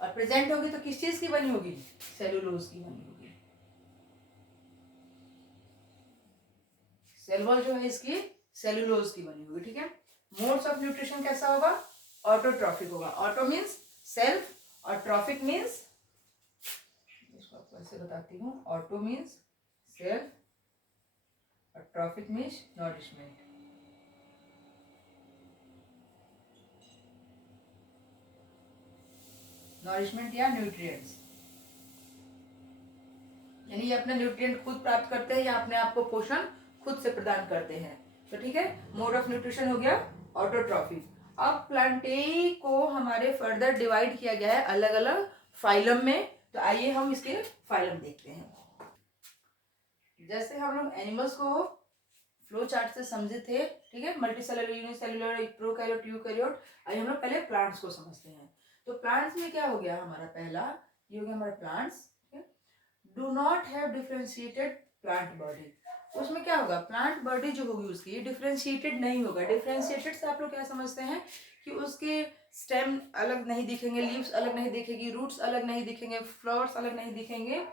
और प्रेजेंट होगी तो किस चीज की बनी होगी? सेलुलोज की बनी होगी। सेल वॉल जो है इसकी सेलुलोज की बनी होगी। ठीक है, मोड्स ऑफ न्यूट्रिशन कैसा होगा? ऑटोट्रॉफिक होगा। ऑटो मीन्स सेल्फ और ट्रॉफिक मीन्स, इसको आपको ऐसे बताती हूँ, ऑटो मीन्स सेल्फ और ट्रॉफिक मीन्स नॉरिशमेंट। नॉरिशमेंट या न्यूट्रिएंट्स, यानी ये अपना न्यूट्रिएंट खुद प्राप्त करते हैं या अपने आप को पोषण खुद से प्रदान करते हैं। तो ठीक है, मोड ऑफ न्यूट्रिशन हो गया ऑटोट्रॉफिक। अब प्लांटेई को हमारे फर्दर डिवाइड किया गया है अलग अलग फाइलम में। तो आइए हम इसके फाइलम देखते हैं। जैसे हम लोग एनिमल्स को फ्लो चार्ट से समझे थे, ठीक है, मल्टीसेलुलर, यूनिसेलुलर, प्रोकैरियोट, यूकैरियोट। आइए हम लोग पहले प्लांट्स को समझते हैं। तो प्लांट्स में क्या हो गया हमारा? पहला ये हो गया हमारा plants do not have differentiated plant body. उसमें क्या होगा? प्लांट बॉडी जो होगी उसकी डिफरेंशिएटेड नहीं होगा। डिफरेंशिएटेड से आप लोग क्या समझते हैं कि उसके स्टेम अलग नहीं दिखेंगे, लीव्स अलग नहीं दिखेगी, रूट्स अलग नहीं दिखेंगे, फ्लावर्स अलग नहीं दिखेंगे।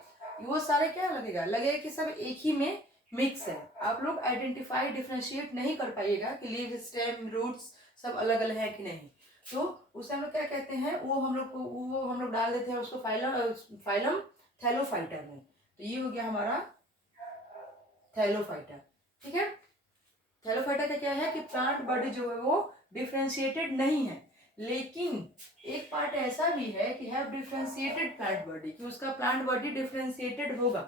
वो सारे क्या लगेगा? लगेगा कि सब एक ही में मिक्स है। आप लोग आइडेंटिफाई, डिफरेंशिएट नहीं कर पाइएगा कि लीव, स्टेम, रूट्स सब अलग अलग है कि नहीं। तो उसे हम लोग क्या कहते हैं? वो हम लोग डाल देते हैं उसको फाइलम थैलोफाइटा में। तो ये हो गया हमारा थैलोफाइटा। ठीक है, थैलोफाइटा का क्या है कि प्लांट बॉडी जो है वो डिफरेंशिएटेड नहीं है, लेकिन एक पार्ट ऐसा भी है कि हैव डिफरेंशिएटेड प्लांट बॉडी, कि उसका प्लांट बॉडी डिफरेंशिएटेड होगा।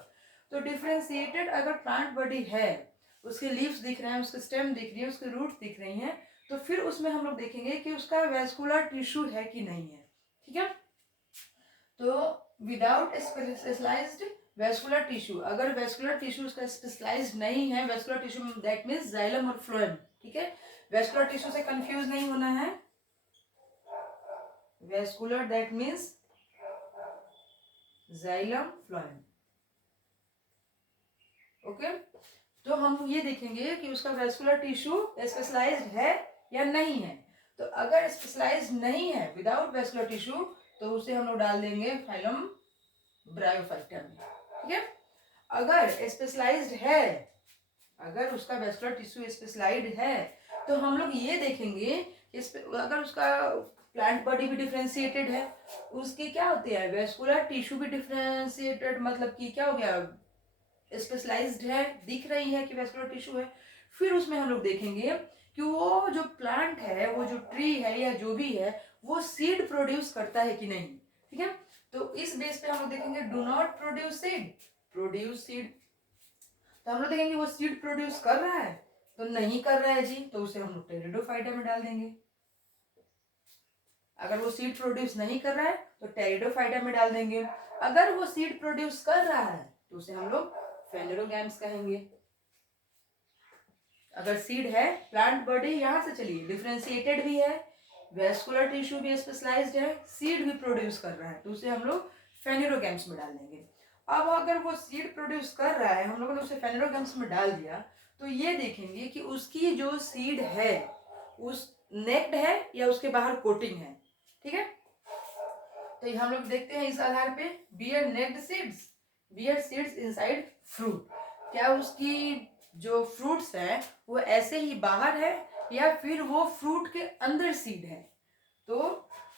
तो डिफरेंशिएटेड अगर प्लांट बॉडी है, उसके लीव्स दिख रहे हैं, उसके स्टेम दिख रही है, उसके रूट्स दिख रही हैं, तो फिर उसमें हम लोग देखेंगे कि उसका वेस्कुलर टिश्यू है कि नहीं है। ठीक है, तो विदाउट स्पेशलाइज्ड वेस्कुलर टिश्यू, अगर वेस्कुलर टिश्यू उसका स्पेशलाइज्ड नहीं है, vascular tissue that means xylem और फ्लोएम। ठीक है, वेस्कुलर टिश्यू से कंफ्यूज नहीं होना है। Vascular that means xylem, phloem. Okay, तो हम ये देखेंगे कि उसका वेस्कुलर टिश्यू स्पेशलाइज्ड है या नहीं है। तो अगर स्पेशलाइज्ड नहीं है, विदाउट वेस्कुलर टिश्यू, तो उसे हम लोग डाल देंगे फाइलम ब्रायोफाइटा में। ठीक है, अगर स्पेशलाइज्ड है, अगर उसका वेस्कुलर टिश्यू स्पेशलाइज्ड है, तो हम लोग ये देखेंगे अगर उसका प्लांट बॉडी भी डिफरेंशिएटेड है, उसके क्या होते हैं? वेस्कुलर टिश्यू भी डिफरेंशिएटेड, मतलब कि क्या हो गया? स्पेशलाइज्ड है, दिख रही है कि वेस्कुलर टिश्यू है। फिर उसमें हम लोग देखेंगे कि वो जो प्लांट है, वो जो ट्री है या जो भी है, वो सीड प्रोड्यूस करता है कि नहीं। ठीक है, तो इस बेस पे हम लोग देखेंगे do not produce seed, produce seed. तो हम लोग देखेंगे वो सीड प्रोड्यूस कर रहा है, तो नहीं कर रहा है जी, तो उसे हम लोग टेरिडोफाइटा में डाल देंगे। अगर वो सीड प्रोड्यूस नहीं कर रहा है तो टेरिडोफाइटा में डाल देंगे। अगर वो सीड प्रोड्यूस कर रहा है तो उसे हम लोग फेनेरोगैम्स कहेंगे। अगर सीड है, प्लांट बॉडी यहां से चलिए डिफरेंशिएटेड भी है, वेस्कुलर टिश्यू भी स्पेशलाइज्ड है, सीड भी प्रोड्यूस कर रहा है, तो उसे हम लोग फेनेरोगैम्स में डाल देंगे। अब अगर वो सीड प्रोड्यूस कर रहा है, हम लोगों ने उसे फेनेरोगैम्स में डाल दिया, तो ये देखेंगे कि उसकी जो सीड है उस नेक्ड है या उसके बाहर कोटिंग है। ठीक है, तो हम लोग देखते हैं इस आधार पे, bear naked seeds, bear seeds inside fruit. क्या उसकी जो फ्रूट्स है वो ऐसे ही बाहर है या फिर वो फ्रूट के अंदर सीड है? तो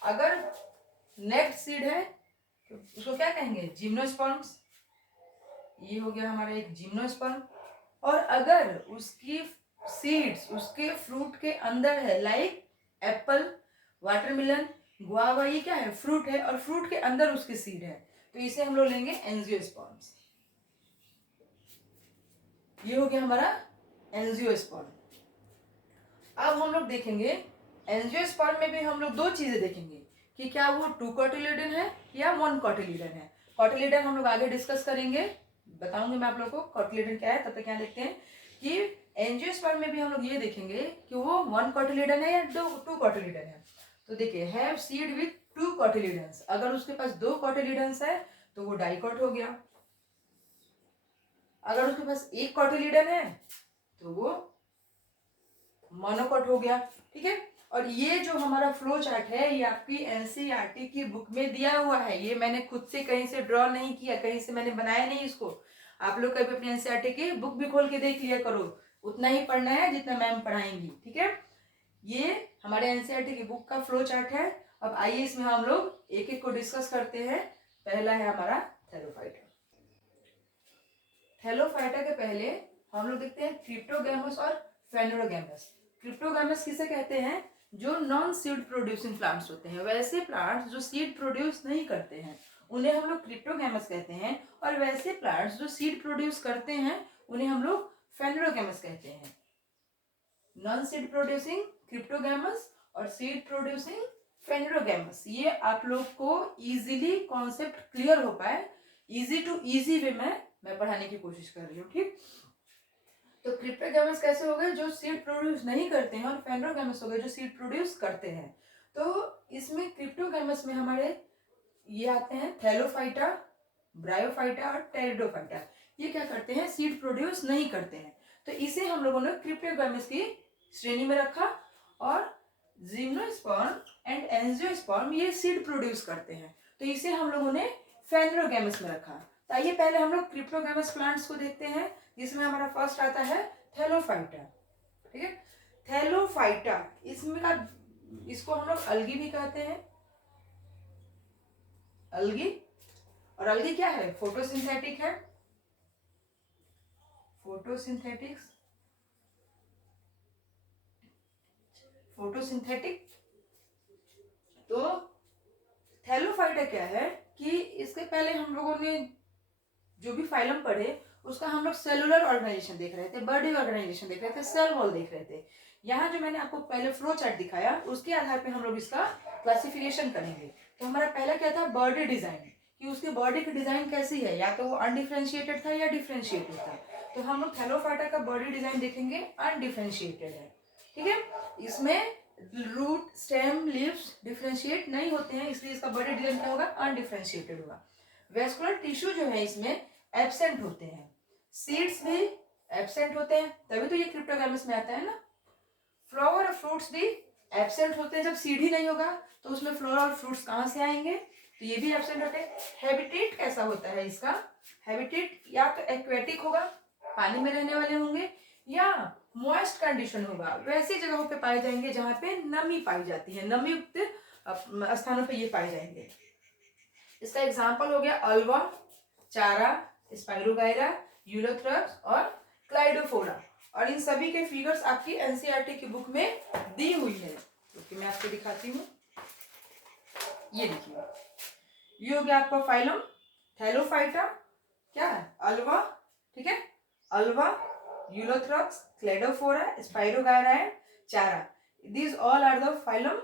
अगर नेक्ड सीड है तो उसको क्या कहेंगे? जिम्नोस्पर्म्स। ये हो गया हमारा एक जिम्नोस्पर्म। और अगर उसकी सीड्स उसके फ्रूट के अंदर है, लाइक एप्पल, वाटरमेलन, गुआवा, ये क्या है? फ्रूट है, और फ्रूट के अंदर उसकी सीड है, तो इसे हम लोग लेंगे एंजियोस्पर्म्स। ये हो गया हमारा एंजियोस्पर्म। अब हम लोग देखेंगे एंजियोस्पर्म में भी हम लोग दो चीजें देखेंगे कि क्या वो 2 कॉटिलिडन है या 1 कॉटिलिडन है। कॉटिलिडन हम लोग आगे डिस्कस करेंगे, बताऊंगी मैं आप लोग को कॉटिलिडन क्या है। तब तक क्या देखते हैं कि एंजियोस्पर्म में भी हम लोग ये देखेंगे कि वो 1 कॉटिलिडन है या 2 कॉटिलिडन है। तो देखिए, हैव सीड विथ 2 कॉटिलिडन्स, अगर उसके पास 2 कॉटिलिडन्स है तो वो डाइकॉट हो गया। अगर उसके पास एक कॉटिलीडन है तो वो मोनोकॉट हो गया, ठीक है। और ये जो हमारा फ्लो चार्ट है ये आपकी एनसीईआरटी की बुक में दिया हुआ है, ये मैंने खुद से कहीं से ड्रॉ नहीं किया, कहीं से मैंने बनाया नहीं इसको। आप लोग कभी अपनी एनसीईआरटी की बुक भी खोल के देख लिया करो, उतना ही पढ़ना है जितना मैम पढ़ाएंगी, ठीक है। ये हमारे एनसीईआरटी की बुक का फ्लो चार्ट है। अब आइए इसमें हम लोग एक एक को डिस्कस करते हैं। पहला है हमारा थैलोफाइटा। थैलोफाइटा के पहले हम लोग देखते हैं क्रिप्टोगैमस और फेनोरोगैमस। क्रिप्टोगैमस किसे कहते हैं? जो नॉन सीड प्रोड्यूसिंग प्लांट्स होते हैं, वैसे प्लांट्स जो सीड प्रोड्यूस नहीं करते हैं उन्हें हम लोग क्रिप्टोगैमस कहते हैं, और वैसे प्लांट्स जो सीड प्रोड्यूस करते हैं उन्हें हम लोग फेनोरोगैमस कहते हैं। नॉन सीड प्रोड्यूसिंग क्रिप्टोगैमस और सीड प्रोड्यूसिंग फेनोरोगैमस। ये आप लोग को इजीली कॉन्सेप्ट क्लियर हो पाए, इजी टू इजी वे में मैं पढ़ाने की कोशिश कर रही हूँ, ठीक। तो क्रिप्टोगैमस कैसे हो गए? जो सीड प्रोड्यूस नहीं करते हैं, और फेनोरोगैमस हो गए जो सीड प्रोड्यूस करते हैं। तो इसमें क्रिप्टोगैमस में हमारे ये आते हैं थैलोफाइटा, ब्रायोफाइटा और टेरिडोफाइटा। ये क्या करते हैं? सीड प्रोड्यूस नहीं करते हैं, तो इसे हम लोगों ने क्रिप्टोगैमस की श्रेणी में रखा। और जिम्नोस्पर्म एंड एंजियोस्पर्म ये सीड प्रोड्यूस करते हैं, तो इसे हम लोगों ने फेनोरोगैमस में रखा। तो आइए पहले हम लोग क्रिप्टोगैमस प्लांट्स को देखते हैं, जिसमें हमारा फर्स्ट आता है थैलोफाइटा, ठीक है। थैलोफाइटा इसमें का इसको हम लोग अलगी भी कहते हैं, अलगी। और अलगी क्या है? फोटोसिंथेटिक है, फोटोसिंथेटिक्स, फोटोसिंथेटिक। तो थैलोफाइटा क्या है कि इसके पहले हम लोगों ने जो भी फाइलम पढ़े उसका हम लोग सेलुलर ऑर्गेनाइजेशन देख रहे थे, बॉडी ऑर्गेनाइजेशन देख रहे थे, सेल वॉल देख रहे थे। यहाँ जो मैंने आपको पहले फ्लो चार्ट दिखाया उसके आधार पे हम लोग इसका क्लासिफिकेशन करेंगे। तो हमारा पहला क्या था? बॉडी डिजाइन, कि उसकी बॉडी की डिजाइन कैसी है, या तो वो अनडिफरेंशिएटेड था या डिफरेंशिएटेड था। तो हम लोग थैलोफाइटा का बॉडी डिजाइन देखेंगे, अनडिफरेंशिएटेड है, ठीक है। इसमें रूट, स्टेम, लीव्स डिफरेंशिएट नहीं होते हैं, इसलिए इसका बॉडी डिजाइन क्या होगा? अनडिफरेंशिएटेड होगा। वेस्कुलर टिश्यू जो है इसमें एब्सेंट होते हैं, सीड्स भी एब्सेंट होते हैं, तभी तो ये क्रिप्टोगैमस में आता है ना। फ्लावर और फ्रूट्स भी एब्सेंट होते हैं, जब सीड ही नहीं होगा तो उसमें फ्लावर और फ्रूट्स कहाँ से आएंगे? तो ये भी एब्सेंट होते हैं। हैबिटेट कैसा होता है इसका? हैबिटेट या तो एक्वेटिक होगा, पानी में रहने वाले होंगे, या मॉइस्ट कंडीशन होगा, वैसी जगहों पे पाए जाएंगे जहाँ पे नमी पाई जाती है, नमी युक्त स्थानों पे ये पाए जाएंगे। इसका एग्जाम्पल हो गया अल्वा, चारा, स्पाइरोगायरा, यूलोथ्रप्स और क्लाइडोफोरा। और इन सभी के फिगर्स आपकी एनसीईआरटी की बुक में दी हुई है, क्योंकि मैं आपको दिखाती हूँ। ये देखिए, ये हो गया आपका फाइलम थैलोफाइटा, क्या है? अल्वा, ठीक है, ulva, ulothrix, cladophora, spirogyra and chara. These all are the phylum,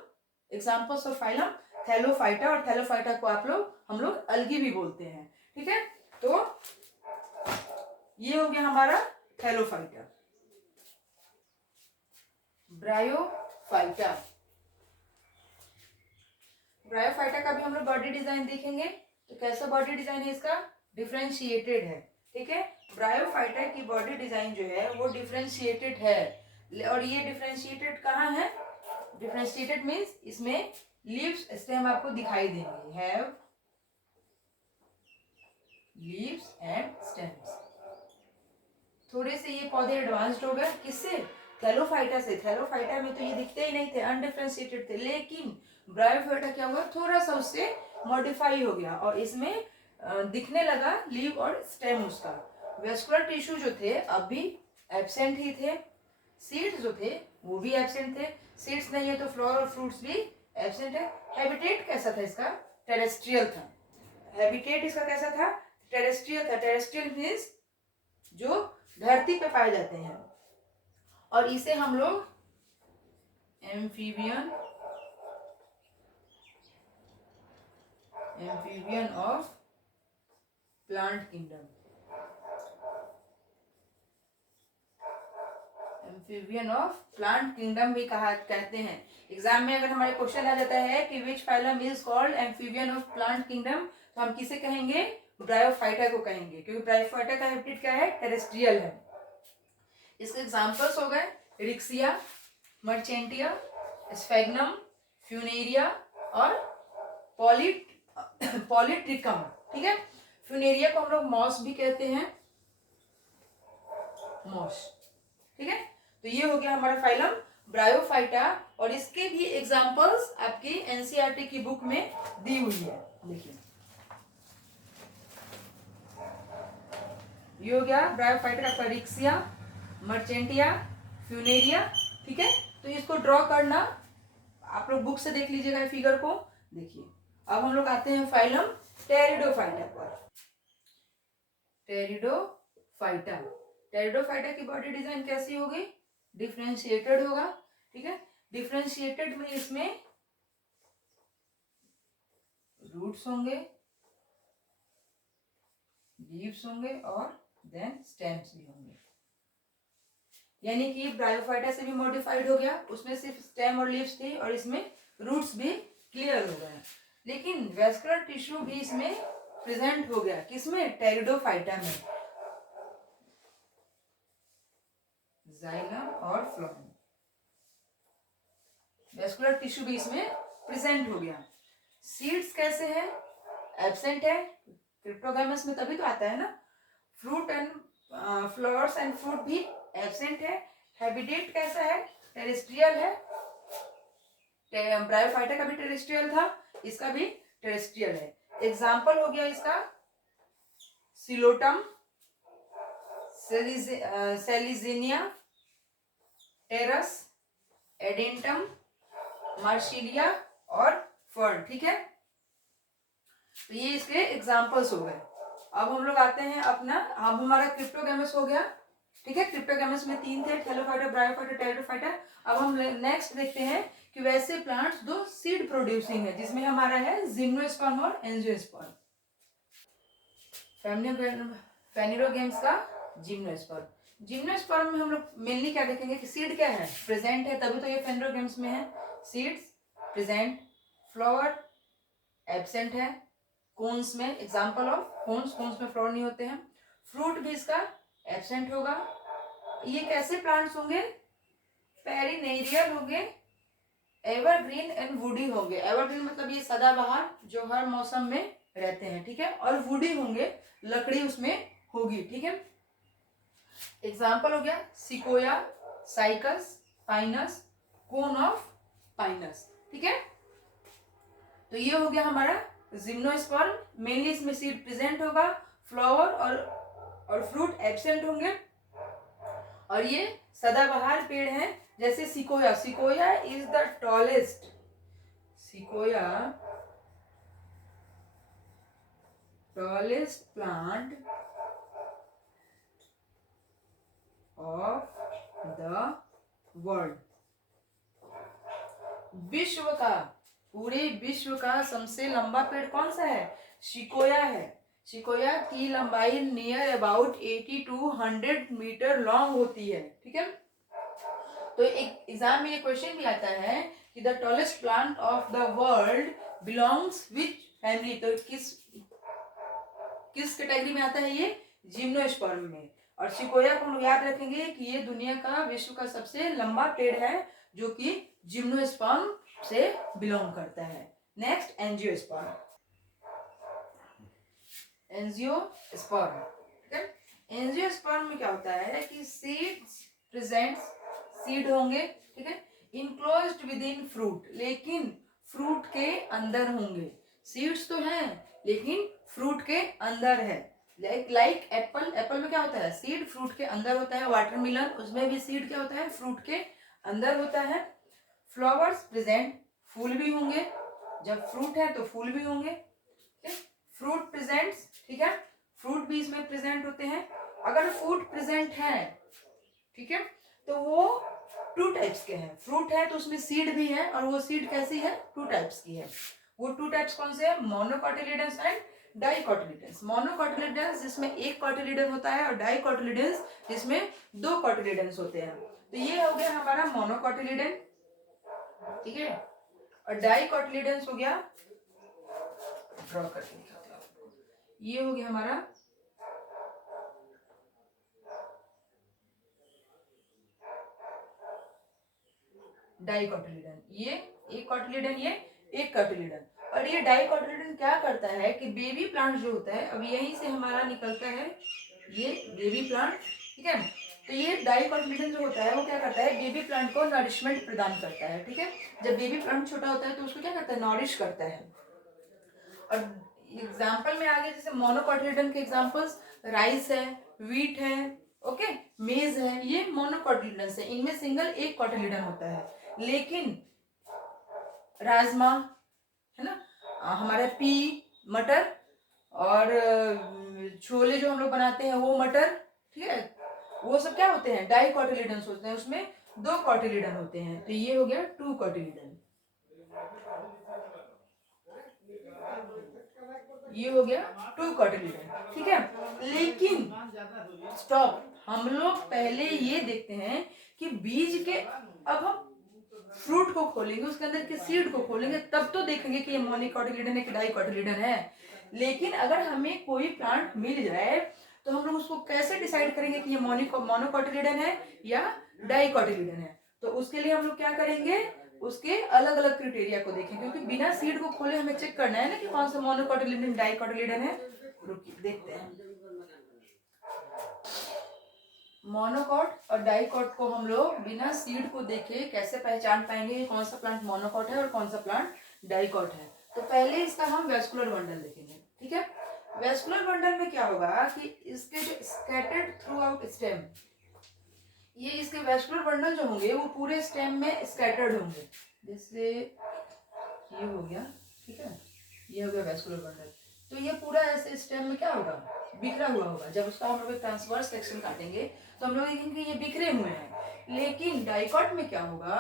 examples of phylum thallophyta. और थैलोफाइटा को हम लोग अलगी भी बोलते हैं, ठीक है। तो ये हो गया हमारा थैलोफाइटा। ब्रायोफाइटा, ब्रायोफाइटा का भी हम लोग बॉडी डिजाइन देखेंगे। तो कैसा बॉडी डिजाइन है इसका? डिफरेंशिएटेड है, ठीक है। ब्रायोफाइटा की बॉडी डिजाइन जो है वो डिफरेंशिएटेड है, और ये डिफरेंशिएटेड कहाँ है? डिफरेंशिएटेड मीन्स इसमें लीव्स, स्टेम आपको दिखाई देंगे, हैव लीव्स एंड स्टेम्स। थोड़े से ये पौधे एडवांस्ड हो गए, किससे? थैलोफाइटा से। थैलोफाइटा में तो ये दिखते ही नहीं थे, अनडिफरेंशिएटेड थे, लेकिन ब्रायोफाइटा क्या हुआ? थोड़ा सा उससे मॉडिफाई हो गया और इसमें दिखने लगा लीव और स्टेम उसका। वेस्कुलर टिश्यू जो थे अब भी एब्सेंट ही थे, सीड्स जो थे वो भी एब्सेंट थे, सीड्स नहीं है तो फ्लावर और फ्रूट्स भी एब्सेंट है। हैबिटेट कैसा था इसका? टेरेस्ट्रियल था। हैबिटेट इसका कैसा था? टेरेस्ट्रियल था। टेरेस्ट्रियल मीन्स जो धरती पे पाए जाते हैं, और इसे हम लोग amphibian of plant kingdom, amphibian of plant kingdom भी कहते हैं। एग्जाम में अगर हमारे क्वेश्चन आ जाता है कि which phylum is called amphibian of plant kingdom, तो हम किसे कहेंगे? ब्रायोफाइटा को कहेंगे, क्योंकि ब्रायोफाइटा का हैबिटेट क्या है, टेरेस्ट्रियल है। इसके एग्जाम्पल्स हो गए रिक्सिया, मर्चेंटिया, स्फेग्नम, फ्यूनेरिया और पॉलीट्रिकम। ठीक है, फ्यूनेरिया को हम लोग मॉस भी कहते हैं, मॉस। ठीक है, तो ये हो गया हमारा फाइलम ब्रायोफाइटा, और इसके भी एग्जांपल्स आपकी एनसीईआरटी की बुक में दी हुई है। देखिए ये हो गया ब्रायोफाइटा का रिक्सिया, मर्चेंटिया, फ्यूनेरिया। ठीक है, तो इसको ड्रॉ करना आप लोग बुक से देख लीजिएगा फिगर को। देखिए अब हम लोग आते हैं फाइलम टेरिडोफाइटा पर। टेरिडोफाइटा, टेरिडोफाइटा की बॉडी डिजाइन कैसी होगी, डिफरेंशिएटेड होगा। ठीक है, डिफरेंशिएटेड में इसमें रूट्स होंगे, लीव्स होंगे और देन स्टेम्स भी होंगे। यानी कि ब्रायोफाइटा से भी मॉडिफाइड हो गया, उसमें सिर्फ स्टेम और लीव्स थी और इसमें रूट्स भी क्लियर हो गए। लेकिन वेस्कुलर टिश्यू भी इसमें प्रेजेंट हो गया, किसमें, टेरिडोफाइटा में, जाइलम और फ्लोएम। वेस्कुलर टिश्यू भी इसमें प्रेजेंट हो गया। सीड्स कैसे हैं, एब्सेंट है, क्रिप्टोगामस में तभी तो आता है ना। Fruit and flowers and fruit भी एब्सेंट है। हैबिटेट कैसा है, टेरेस्ट्रियल है। ब्रायोफाइटा का भी टेरेस्ट्रियल था, इसका भी टेरेस्ट्रियल है। एग्जाम्पल हो गया इसका सिलोटम, सेलिजिनिया, टेरस, एडेंटम, मार्शिलिया और फर्न। ठीक है, तो ये इसके एग्जाम्पल्स हो गए। अब हम लोग आते हैं अपना, अब हमारा क्रिप्टोगैमस हो गया। ठीक है, क्रिप्टोगैमस में 3 थे, थैलोफाइटा, ब्रायोफाइटा, टेरिडोफाइटा। अब हम नेक्स्ट देखते हैं कि वैसे प्लांट्स दो सीड प्रोड्यूसिंग है, जिसमें हमारा है जिम्नोस्पर्म और एंजियोस्पर्म। फेनिरोगेम्स का जिम्नोस्पर्म। जिम्नोस्पर्म में हम लोग मेनली क्या देखेंगे कि सीड क्या है, प्रेजेंट है, तभी तो ये फेनिरोगेम्स में है। सीड्स प्रेजेंट, फ्लावर एब्सेंट है, कोन्स में, एग्जाम्पल ऑफ कोन्स, कोन्स में फ्लावर नहीं होते हैं। फ्रूट भी इसका एब्सेंट होगा। ये कैसे प्लांट्स होंगे, पेरिनेरियल होंगे, एवरग्रीन एंड वुडी होंगे। एवरग्रीन मतलब ये सदाबहार जो हर मौसम में रहते हैं। ठीक है, और वुडी होंगे, लकड़ी उसमें होगी। ठीक है, एग्जाम्पल हो गया sequoia, cycas, Pinus, cone of Pinus. ठीक है, तो ये हो गया हमारा जिम्नोस्पर्म। मेनली इसमें सीड प्रेजेंट होगा, फ्लावर और फ्रूट एब्सेंट होंगे, और ये सदाबहार पेड़ हैं। जैसे sequoia, sequoia is the tallest, sequoia tallest plant of the world. विश्व का, पूरे विश्व का सबसे लंबा पेड़ कौन सा है, सिकोया है। सिकोया की लंबाई near about 80 to 100 metre long होती है। ठीक है, तो एक एग्जाम में ये क्वेश्चन भी आता है कि the tallest plant of the world belongs which family, तो किस कैटेगरी में आता है ये, जिम्नोस्पर्म में। और सिकोया को हम लोग याद रखेंगे कि ये दुनिया का, विश्व का सबसे लंबा पेड़ है जो कि जिम्नोस्पर्म से बिलोंग करता है। Next angiosperm, angiosperm. ठीक है, एंजियोस्पर्म में क्या होता है कि सीड्स प्रेजेंट्स, सीड होंगे। ठीक है, इनक्लोज्ड विद इन फ्रूट, लेकिन फ्रूट के अंदर होंगे। सीड्स तो हैं लेकिन फ्रूट के अंदर है। लाइक एप्पल, एप्पल में क्या होता है, सीड फ्रूट के अंदर होता है। वाटरमेलन, उसमें भी सीड क्या होता है, फ्रूट के अंदर होता है। फ्लावर्स प्रेजेंट, फूल भी होंगे, जब फ्रूट है तो फूल भी होंगे। फ्रूट प्रेजेंट्स, ठीक है, फ्रूट भी इसमें प्रेजेंट होते हैं। अगर फ्रूट प्रेजेंट है, ठीक है, तो वो 2 टाइप्स के हैं। फ्रूट है तो उसमें सीड भी है, और वो सीड कैसी है, 2 टाइप्स की है। वो 2 टाइप्स कौन से हैं, मोनोकोटिलिडन्स एंड डाइकोटिलिडन्स। मोनोकोटिलिडन्स जिसमें एक कोटिलिडन होता है, और डाइकोटिलिडन्स जिसमें 2 कोटिलिडन्स होते हैं। तो ये हो गया हमारा मोनोकोटिलिडन। ठीक है, और डाइकोटिलिडन्स हो गया, ड्रॉ करके दिखाते हैं आपको, ये हो गया हमारा डाइकोटिलीडन, ये एक कोटिलीडन, ये एक कोटिलीडन। और ये डाइकोटिलीडन क्या करता है कि बेबी प्लांट जो होता है, अब यहीं से हमारा निकलता है ये बेबी प्लांट, ठीक है। तो ये डाइकोटिलीडन जो होता है वो क्या करता है, बेबी प्लांट को नरिशमेंट प्रदान करता है, ठीक है। जब बेबी प्लांट छोटा होता है तो उसको क्या करता है, नॉरिश करता है। और एग्जाम्पल में आगे जैसे मोनोकोटिलीडन के एग्जाम्पल्स राइस है, वीट है, ओके, मेज है, ये मोनोकोटिलीडन है। इनमें सिंगल एक कोटिलीडन होता है। लेकिन राजमा है ना, हमारे पी मटर, और छोले जो हम लोग बनाते हैं वो मटर, ठीक है, वो सब क्या होते हैं, डाई कोटिलीडन होते हैं, उसमें 2 कोटिलीडन होते हैं। तो ये हो गया 2 कोटिलीडन, ये हो गया 2 कोटिलीडन, ठीक है। लेकिन स्टॉप, हम लोग पहले ये देखते हैं कि बीज के, अब हम फ्रूट को खोलेंगे, उसके अंदर के सीड को खोलेंगे, तब तो देखेंगे कि ये मोनोकोटिलीडन है कि डाइकोटिलीडन है। लेकिन अगर हमें कोई प्लांट मिल जाए तो हम लोग उसको कैसे डिसाइड करेंगे कि ये मोनोकोटिलीडन है या डाइकोटिलीडन है। तो उसके लिए हम लोग क्या करेंगे, उसके अलग अलग क्राइटेरिया को देखें, क्योंकि बिना सीड को खोले हमें चेक करना है ना कि कौन सा मोनोकोटिलीडन डाइकोटिलीडन है। रुकिए देखते हैं। मोनोकॉट और डाइकॉट को हम लोग बिना सीड को देखे कैसे पहचान पाएंगे कौन सा प्लांट मोनोकॉट है और कौन सा प्लांट डाइकॉट है। तो पहले इसका हम वेस्कुलर बंडल देखेंगे, ठीक है। वेस्कुलर बंडल में क्या होगा कि इसके जो स्कैटर्ड थ्रू आउट स्टेम, ये इसके वेस्कुलर बंडल जो होंगे वो पूरे स्टेम में स्कैटर्ड होंगे। जैसे ये हो गया, ठीक है, ये हो गया वेस्कुलर बंडल। तो ये पूरा ऐसे स्टेम में क्या होगा, बिखरा हुआ होगा। जब उसका हम लोग ट्रांसवर्स सेक्शन काटेंगे तो हम लोग देखेंगे ये बिखरे हुए हैं। लेकिन डाइकॉट में क्या होगा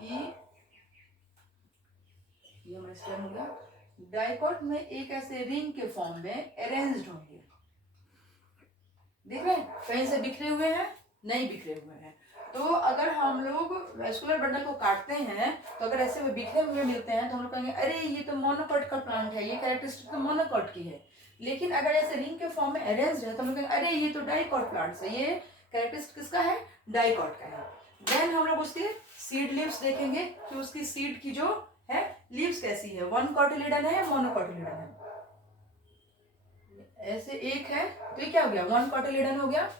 कि ये हमारा स्टेम हो गया, डाइकॉट में एक ऐसे रिंग के फॉर्म में अरेंज्ड होंगे। देख रहे हैं, कहीं से बिखरे हुए हैं, नहीं बिखरे हुए हैं। तो अगर हम लोग वेस्कुलर बंडल को काटते हैं तो अगर ऐसे बिखरे हुए मिलते हैं तो हम लोग कहेंगे अरे ये तो मोनोकॉट का प्लांट है, ये कैरेक्टरिस्टिक तो मोनोकॉट की है। लेकिन अगर ऐसे रिंग के फॉर्म में अरेंज्ड है तो हम लोग कहेंगे अरे ये तो डाइकॉट प्लांट है, ये कैरेक्टरिस्टिक किसका है, डाइकॉट का है। देन हम लोग उसके सीड लीव्स देखेंगे कि उसकी सीड की जो है लीव्स कैसी है, वन कॉटिलीडन है या मोनोकॉटिलीडन है। ऐसे एक है तो ये क्या हो गया, वन कॉटिलीडन हो गया।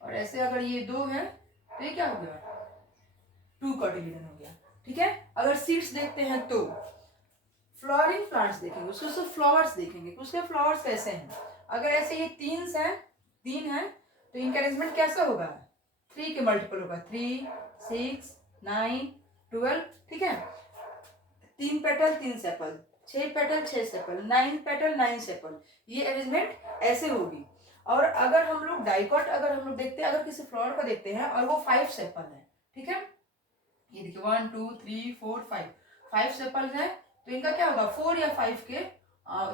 और ऐसे अगर ये 2 है तो ये क्या हो गया, 2 कॉटिलीडन हो गया, ठीक है। अगर सीड्स देखते हैं तो फ्लावरिंग प्लांट्स देखेंगे, उसके उसके फ्लावर्स देखेंगे, उसके फ्लावर्स कैसे हैं। अगर ऐसे ये 3 है तो इनका अरेंजमेंट कैसा होगा, 3 के मल्टीपल होगा, 3, 6, 9, 12, ठीक है। 3 petal 3 sepal, 6 petal 6 sepal, 9 petal 9 sepal, ये अरेंजमेंट ऐसे होगी। और अगर हम लोग डाइकॉट, अगर हम लोग देखते हैं, अगर किसी फ्लावर को देखते हैं और वो 5 सेपल है, ठीक है, ये देखिए 1 2 3 4 5 सेपल है, तो इनका क्या होगा 4 या 5 के,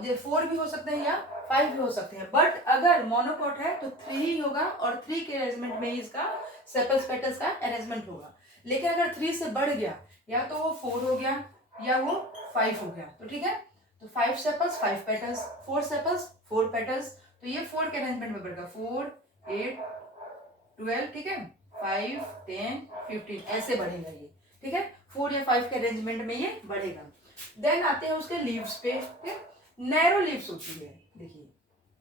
ये 4 भी हो सकते हैं या 5 भी हो सकते हैं। बट अगर मोनोकॉट है तो 3 ही होगा और 3 के अरेंजमेंट में ही इसका सेपल्स पेटल्स का अरेंजमेंट होगा। लेकिन अगर 3 से बढ़ गया या तो वो 4 हो गया या वो 5 हो गया, तो ठीक है। तो 5 सेपल्स 5 पेटल्स, 4 सेपल्स 4 पेटल्स, तो ये 4 के अरेंजमेंट में बढ़ेगा, 4 8 12, ठीक है, 5 10 15 ऐसे बढ़ेगा ये, ठीक है। 4 या 5 के अरेंजमेंट में ये बढ़ेगा। देन आते हैं उसके लीव्स पे, ठीक, नैरो लीव्स होती है। देखिए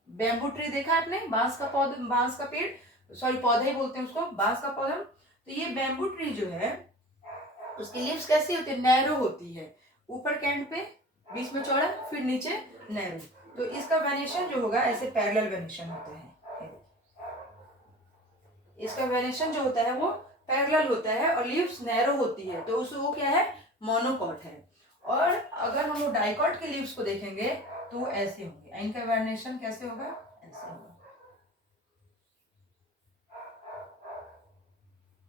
बैम्बू ट्री देखा आपने, बांस का पौधा, बांस का पेड़, सॉरी पौधा ही बोलते हैं उसको, बांस का पौधा। तो ये बैम्बू ट्री जो है उसकी लीव्स कैसी होती है, नैरो होती है, ऊपर कैंड पे, बीच में चौड़ा, फिर नीचे नैरो। तो इसका वेनेशन जो होगा ऐसे पैरेलल वेनेशन होते हैं, इसका वेनेशन जो होता है वो पैरेलल होता है और लीव्स नैरो होती है, तो उसको वो क्या है, मोनोकॉट है। और अगर हम लोग डाइकॉट के लीव्स को देखेंगे तो वो ऐसे होंगे, इनका वेनेशन कैसे होगा, ऐसे होगा।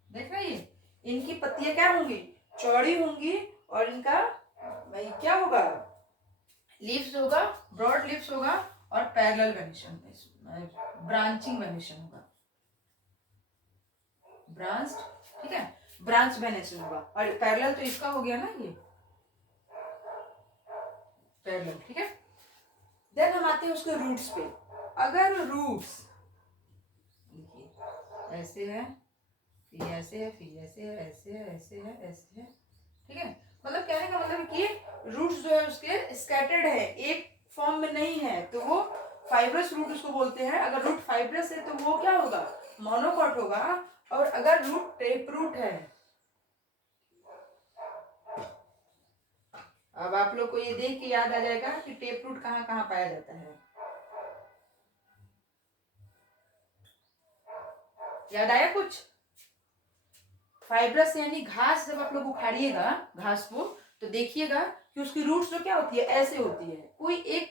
देख रहे हैं, इनकी पत्तियां क्या होंगी, चौड़ी होंगी, और इनका भाई क्या होगा, लीव्स होगा, ब्रॉड लीव्स होगा, और पैरेलल वेनेशन, ब्रांचिंग वेनेशन होगा, ब्रांच, ठीक है, ब्रांच वेनेशन होगा। और पैरेलल तो इसका हो गया ना, ये पैरेलल, ठीक है। देन हम आते हैं उसके रूट्स पे। अगर रूट्स देखिए ऐसे है, फिर ऐसे है, फिर ऐसे है, ऐसे है, ऐसे है, ऐसे है, ठीक है। मतलब कहने का मतलब कि रूट्स जो है उसके स्कैटर्ड है, एक फॉर्म में नहीं है, तो वो फाइब्रस रूट उसको बोलते हैं। अगर रूट फाइब्रस है तो वो क्या होगा, मोनोकॉट होगा। और अगर रूट टेप रूट है, अब आप लोग को ये देख के याद आ जाएगा कि टेप रूट कहाँ कहाँ पाया जाता है। याद आया कुछ? फाइब्रस यानी घास, जब आप लोग उखाड़िएगा घास को तो देखिएगा कि उसकी रूट्स जो क्या होती है, ऐसे होती है, कोई एक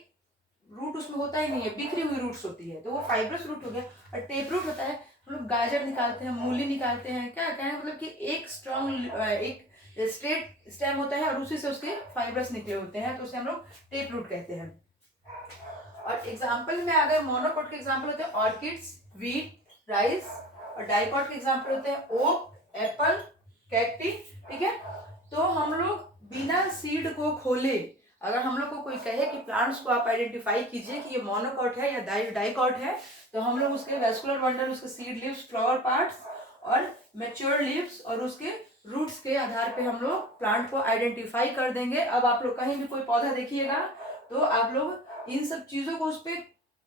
रूट उसमें होता ही नहीं है, बिखरी हुई रूट्स होती है, तो वो फाइब्रस रूट हो गया। और टेप रूट होता है, हम लोग गाजर निकालते हैं, मूली निकालते हैं, क्या कहना मतलब कि एक स्ट्रॉन्ग एक स्ट्रेट स्टेम होता है और उसी से उसके फाइब्रस निकले होते हैं, तो उसे हम लोग टेप रूट कहते हैं। और एग्जाम्पल में अगर मोनोकॉट के एग्जाम्पल होते हैं ऑर्किड्स, वीट, राइस। और डाइकॉट के एग्जाम्पल होते हैं ओक, एप्पल, कैक्टी, ठीक है। तो हम लोग बिना सीड को खोले अगर हम लोग को कोई कहे कि प्लांट्स को आप आइडेंटिफाई कीजिए कि ये मोनोकॉट है या डाइकॉट है, तो हम लोग उसके वेस्कुलर बंडल, उसके सीड लीव्स, फ्लावर पार्ट्स और मैच्योर लीव्स और उसके रूट्स के आधार पे हम लोग प्लांट को आइडेंटिफाई कर देंगे। अब आप लोग कहीं भी कोई पौधा देखिएगा तो आप लोग इन सब चीजों को उस पर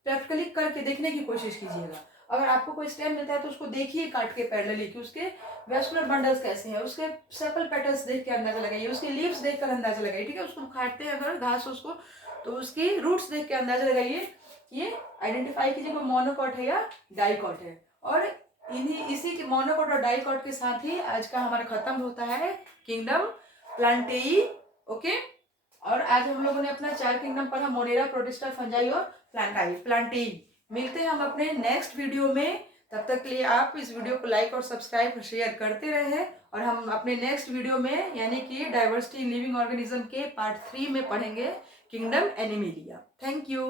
प्रैक्टिकली करके देखने की कोशिश कीजिएगा। अगर आपको कोई स्टेम मिलता है तो उसको देखिए काट के पैरेलली कि उसके वेस्कुलर बंडल्स कैसे हैं, उसके सेपल पेटल्स देख के अंदाजा लगाइए, उसके लीव्स देख कर अंदाजा लगाइए, ठीक है। उसको काटते हैं अगर घास उसको, तो उसकी रूट्स देख के अंदाजा लगाइए, ये आइडेंटिफाई कीजिए कि मोनोकॉट है या डाइकॉट है। और इन्हीं इसी के मोनोकॉट और डाइकॉट के साथ ही आज का हमारा खत्म होता है किंगडम प्लांटेई, ओके। और आज हम लोगों ने अपना 4 किंगडम पढ़ा, मोनेरा, प्रोटिस्टा, फंजाई और प्लांटी। मिलते हैं हम अपने नेक्स्ट वीडियो में। तब तक के लिए आप इस वीडियो को लाइक और सब्सक्राइब और शेयर करते रहें। और हम अपने नेक्स्ट वीडियो में यानी कि डाइवर्सिटी इन लिविंग ऑर्गेनिज्म के पार्ट 3 में पढ़ेंगे किंगडम एनिमेलिया। Thank you.